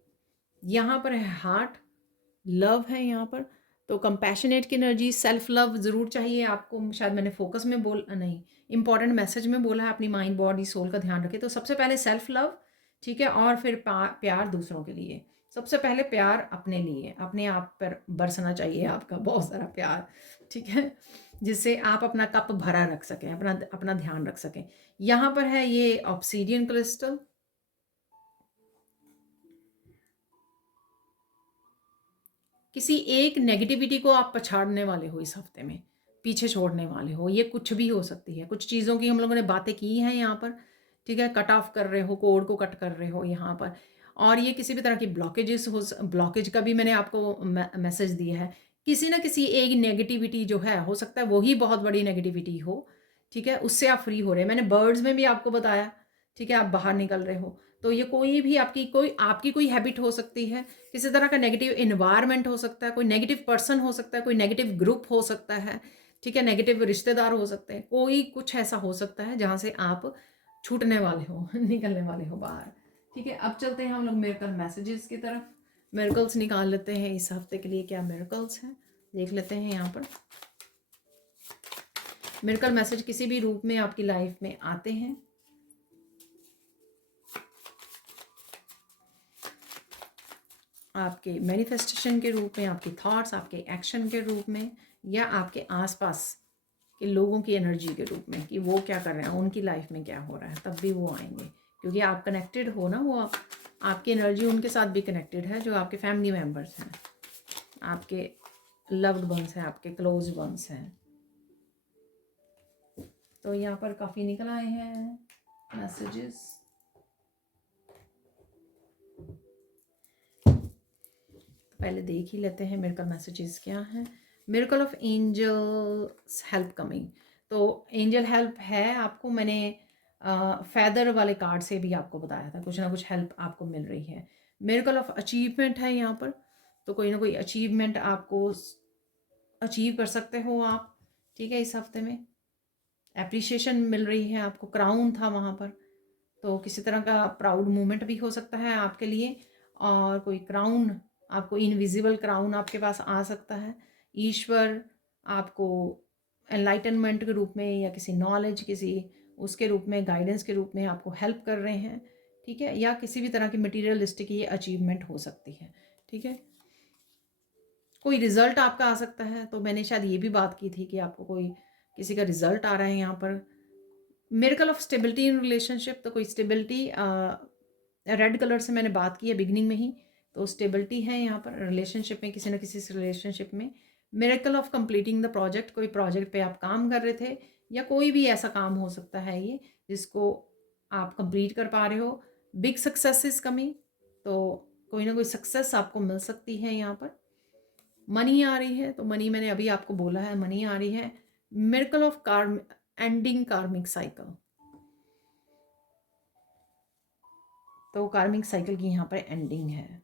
यहाँ पर है हार्ट, लव है यहाँ पर, तो कंपैशनेट की एनर्जी, सेल्फ लव ज़रूर चाहिए आपको। शायद मैंने फोकस में नहीं, इंपॉर्टेंट मैसेज में बोला है, अपनी माइंड बॉडी सोल का ध्यान रखें। तो सबसे पहले सेल्फ लव, ठीक है, और फिर प्यार दूसरों के लिए। सबसे पहले प्यार अपने लिए, अपने आप पर बरसना चाहिए आपका बहुत सारा प्यार, ठीक है, जिससे आप अपना कप भरा रख सकें, अपना अपना ध्यान रख सकें। यहाँ पर है ये ऑब्सीडियन क्रिस्टल, किसी एक नेगेटिविटी को आप पछाड़ने वाले हो इस हफ्ते में, पीछे छोड़ने वाले हो। ये कुछ भी हो सकती है, कुछ चीज़ों की हम लोगों ने बातें की हैं यहाँ पर, ठीक है, कट ऑफ कर रहे हो, कोड को कट कर रहे हो यहाँ पर। और ये किसी भी तरह की ब्लॉकेज का भी मैंने आपको मैसेज दिया है। किसी ना किसी एक नेगेटिविटी जो है, हो सकता है वही बहुत बड़ी नेगेटिविटी हो, ठीक है, उससे आप फ्री हो रहे हैं। मैंने बर्ड्स में भी आपको बताया, ठीक है, आप बाहर निकल रहे हो। तो ये कोई भी आपकी कोई हैबिट हो सकती है, किसी तरह का नेगेटिव इन्वायरमेंट हो सकता है, कोई नेगेटिव पर्सन हो सकता है, कोई नेगेटिव ग्रुप हो सकता है, ठीक है, नेगेटिव रिश्तेदार हो सकते हैं, कोई कुछ ऐसा हो सकता है जहाँ से आप छूटने वाले हो निकलने वाले हो बाहर, ठीक है। अब चलते हैं हम लोग मिरेकल मैसेजेस की तरफ। मिरेकल्स निकाल लेते हैं इस हफ्ते के लिए, क्या मिरेकल्स हैं देख लेते हैं यहाँ पर। मिरेकल मैसेज किसी भी रूप में आपकी लाइफ में आते हैं, आपके मैनिफेस्टेशन के रूप में, आपके थॉट्स, आपके एक्शन के रूप में, या आपके आसपास के लोगों की एनर्जी के रूप में कि वो क्या कर रहे हैं, उनकी लाइफ में क्या हो रहा है, तब भी वो आएंगे। क्योंकि आप कनेक्टेड हो ना, वो आपकी एनर्जी उनके साथ भी कनेक्टेड है जो आपके फैमिली मेम्बर्स हैं, आपके लव्ड वंस हैं, आपके क्लोज वंस हैं। तो यहाँ पर काफ़ी निकल आए हैं मैसेजेस। पहले देख ही लेते हैं मिरेकल मैसेजेस क्या हैं। Miracle of angels help coming, तो एंजल हेल्प है आपको। मैंने फैदर वाले कार्ड से भी आपको बताया था, कुछ ना कुछ हेल्प आपको मिल रही है। मिरेकल ऑफ अचीवमेंट है यहाँ पर, तो कोई ना कोई अचीवमेंट आपको अचीव कर सकते हो आप, ठीक है, इस हफ्ते में एप्रिसिएशन मिल रही है आपको। क्राउन था वहाँ पर, तो किसी तरह का प्राउड मोमेंट भी हो सकता है आपके लिए, और कोई क्राउन आपको, इनविजिबल क्राउन आपके पास आ सकता है। ईश्वर आपको एनलाइटनमेंट के रूप में, या किसी नॉलेज, किसी उसके रूप में, गाइडेंस के रूप में आपको हेल्प कर रहे हैं, ठीक है, या किसी भी तरह की मटीरियलिस्टिक ये अचीवमेंट हो सकती है, ठीक है। कोई रिजल्ट आपका आ सकता है, तो मैंने शायद ये भी बात की थी कि आपको कोई किसी का रिजल्ट आ रहा है यहाँ पर। Miracle of stability in relationship, तो कोई स्टेबिलिटी, रेड कलर से मैंने बात की है बिगनिंग में ही, तो स्टेबिलिटी है यहाँ पर रिलेशनशिप में, किसी न किसी रिलेशनशिप में। Miracle of completing the project, कोई प्रोजेक्ट पे आप काम कर रहे थे, या कोई भी ऐसा काम हो सकता है ये जिसको आप कंप्लीट कर पा रहे हो। बिग सक्सेस इज कमिंग, तो कोई ना कोई सक्सेस आपको मिल सकती है यहाँ पर। मनी आ रही है, तो मनी मैंने अभी आपको बोला है, मनी आ रही है। मिरेकल ऑफ एंडिंग कार्मिक साइकिल, तो कार्मिक साइकिल की यहाँ पर एंडिंग है।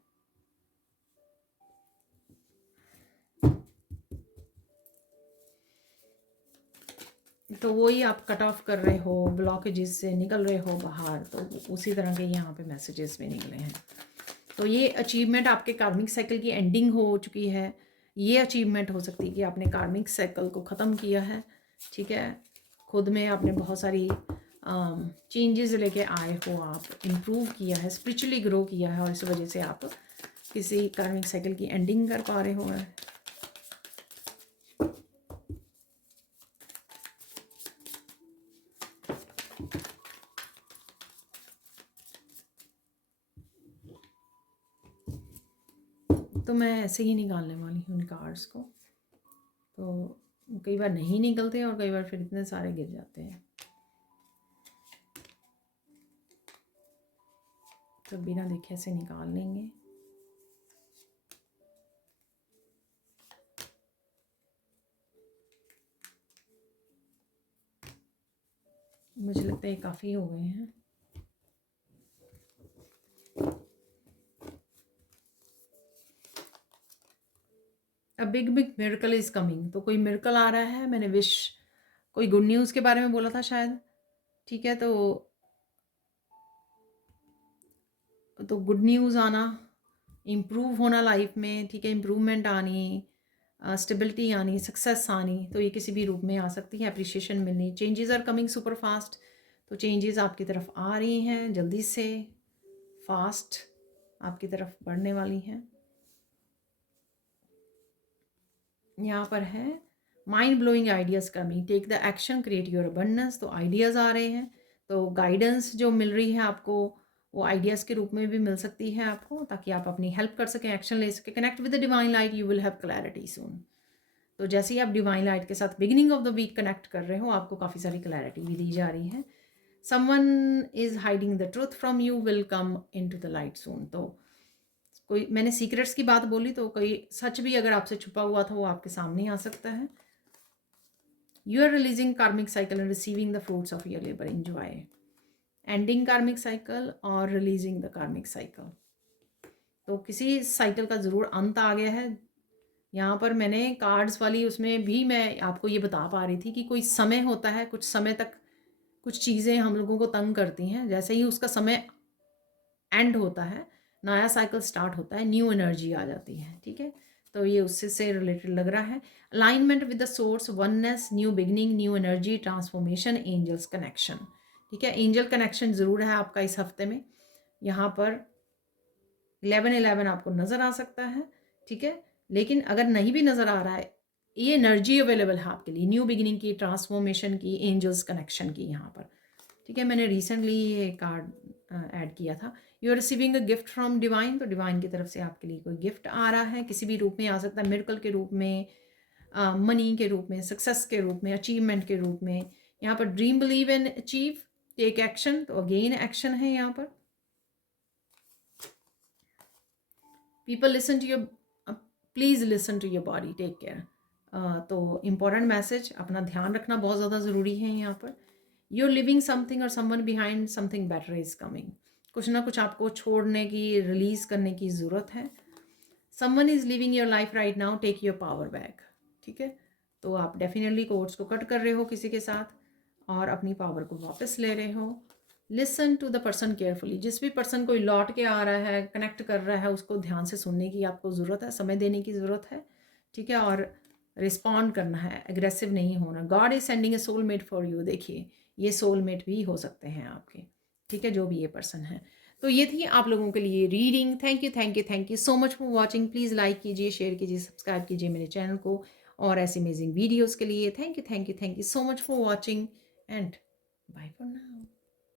तो वही आप कट ऑफ कर रहे हो, ब्लॉकेजेस से निकल रहे हो बाहर, तो उसी तरह के यहाँ पे मैसेजेस भी निकले हैं। तो ये अचीवमेंट आपके कार्मिक साइकिल की एंडिंग हो चुकी है। ये अचीवमेंट हो सकती है कि आपने कार्मिक साइकिल को ख़त्म किया है, ठीक है, खुद में आपने बहुत सारी चेंजेस लेके आए हो, आप इम्प्रूव किया है, स्पिरिचुअली ग्रो किया है, और इस वजह से आप किसी कार्मिक साइकिल की एंडिंग कर पा रहे हो। तो मैं ऐसे ही निकालने वाली हूँ इन कार्ड्स को, तो कई बार नहीं निकलते और कई बार फिर इतने सारे गिर जाते हैं, तो बिना देखे ऐसे निकाल लेंगे। मुझे लगता है काफ़ी हो गए हैं। A big big miracle is coming, तो कोई मिरेकल आ रहा है। मैंने कोई गुड न्यूज़ के बारे में बोला था शायद, ठीक है, तो गुड न्यूज़ आना, इम्प्रूव होना लाइफ में, ठीक है, इम्प्रूवमेंट आनी, स्टेबिलिटी आनी, सक्सेस आनी, तो ये किसी भी रूप में आ सकती है। अप्रिशिएशन मिलनी, changes are coming super fast, तो चेंजेस आपकी तरफ आ रही हैं, जल्दी से फास्ट आपकी तरफ बढ़ने वाली हैं। यहाँ पर है mind blowing ideas coming, take the action, create your abundance, तो आइडियाज़ आ रहे हैं, तो गाइडेंस जो मिल रही है आपको वो आइडियाज़ के रूप में भी मिल सकती है आपको, ताकि आप अपनी हेल्प कर सकें, एक्शन ले सकें। Connect with the divine light, you will have clarity soon, तो जैसे ही आप डिवाइन लाइट के साथ beginning of the week connect कर रहे हो, आपको काफ़ी सारी क्लैरिटी भी दी जा रही है। Someone is hiding the truth from you will come into the light soon. तो कोई, मैंने सीक्रेट्स की बात बोली, तो कोई सच भी अगर आपसे छुपा हुआ था वो आपके सामने आ सकता है। यू आर रिलीजिंग कार्मिक cycle and receiving the fruits of your labour, enjoy ending कार्मिक साइकिल और रिलीजिंग द कार्मिक साइकिल। तो किसी साइकिल का ज़रूर अंत आ गया है। यहाँ पर मैंने कार्ड्स वाली उसमें भी मैं आपको ये बता पा रही थी कि कोई समय होता है, कुछ समय तक कुछ चीज़ें हम लोगों को तंग करती हैं, जैसे ही उसका समय एंड होता है, नया साइकिल स्टार्ट होता है, न्यू एनर्जी आ जाती है। ठीक है, तो ये उससे से रिलेटेड लग रहा है। Alignment with the source, oneness, new beginning, new energy, transformation, angels connection. ठीक है, एंजल कनेक्शन ज़रूर है आपका इस हफ्ते में। यहाँ पर 11-11 आपको नज़र आ सकता है। ठीक है, लेकिन अगर नहीं भी नज़र आ रहा है, ये एनर्जी अवेलेबल है आपके लिए, न्यू बिगिनिंग की, ट्रांसफॉर्मेशन की, एंजल्स कनेक्शन की यहाँ पर। ठीक है, मैंने रिसेंटली ये कार्ड ऐड किया था। You are receiving a gift from divine, तो डिवाइन की तरफ से आपके लिए कोई गिफ्ट आ रहा है, किसी भी रूप में आ सकता है, मिरेकल के रूप में, मनी के रूप में, सक्सेस के रूप में, अचीवमेंट के रूप में। यहाँ पर dream, believe and achieve, take action, तो अगेन एक्शन है यहाँ पर। People listen to your, please listen to your body, take care. तो इम्पॉर्टेंट मैसेज, अपना ध्यान रखना बहुत ज़्यादा ज़रूरी है यहाँ पर। यू आर लिविंग समथिंग और someone behind, something better is coming. कुछ ना कुछ आपको छोड़ने की, रिलीज़ करने की ज़रूरत है। Someone is living your life right now, take your power back. ठीक है, तो आप डेफिनेटली कोर्ट्स को कट कर रहे हो किसी के साथ और अपनी पावर को वापस ले रहे हो। Listen to the person carefully, जिस भी पर्सन कोई लौट के आ रहा है, कनेक्ट कर रहा है, उसको ध्यान से सुनने की आपको ज़रूरत है, समय देने की ज़रूरत है। ठीक है, और रिस्पॉन्ड करना है, एग्रेसिव नहीं होना। God is sending A soulmate for you, देखिए ये सोलमेट भी हो सकते हैं आपके। ठीक है, जो भी ये पर्सन है। तो ये थी आप लोगों के लिए reading. Thank you, thank you, thank you so much for watching. Please like कीजिए, शेयर कीजिए, सब्सक्राइब कीजिए मेरे चैनल को और ऐसी अमेजिंग वीडियोज़ के लिए। Thank you, thank you, thank you so much for watching and bye for now.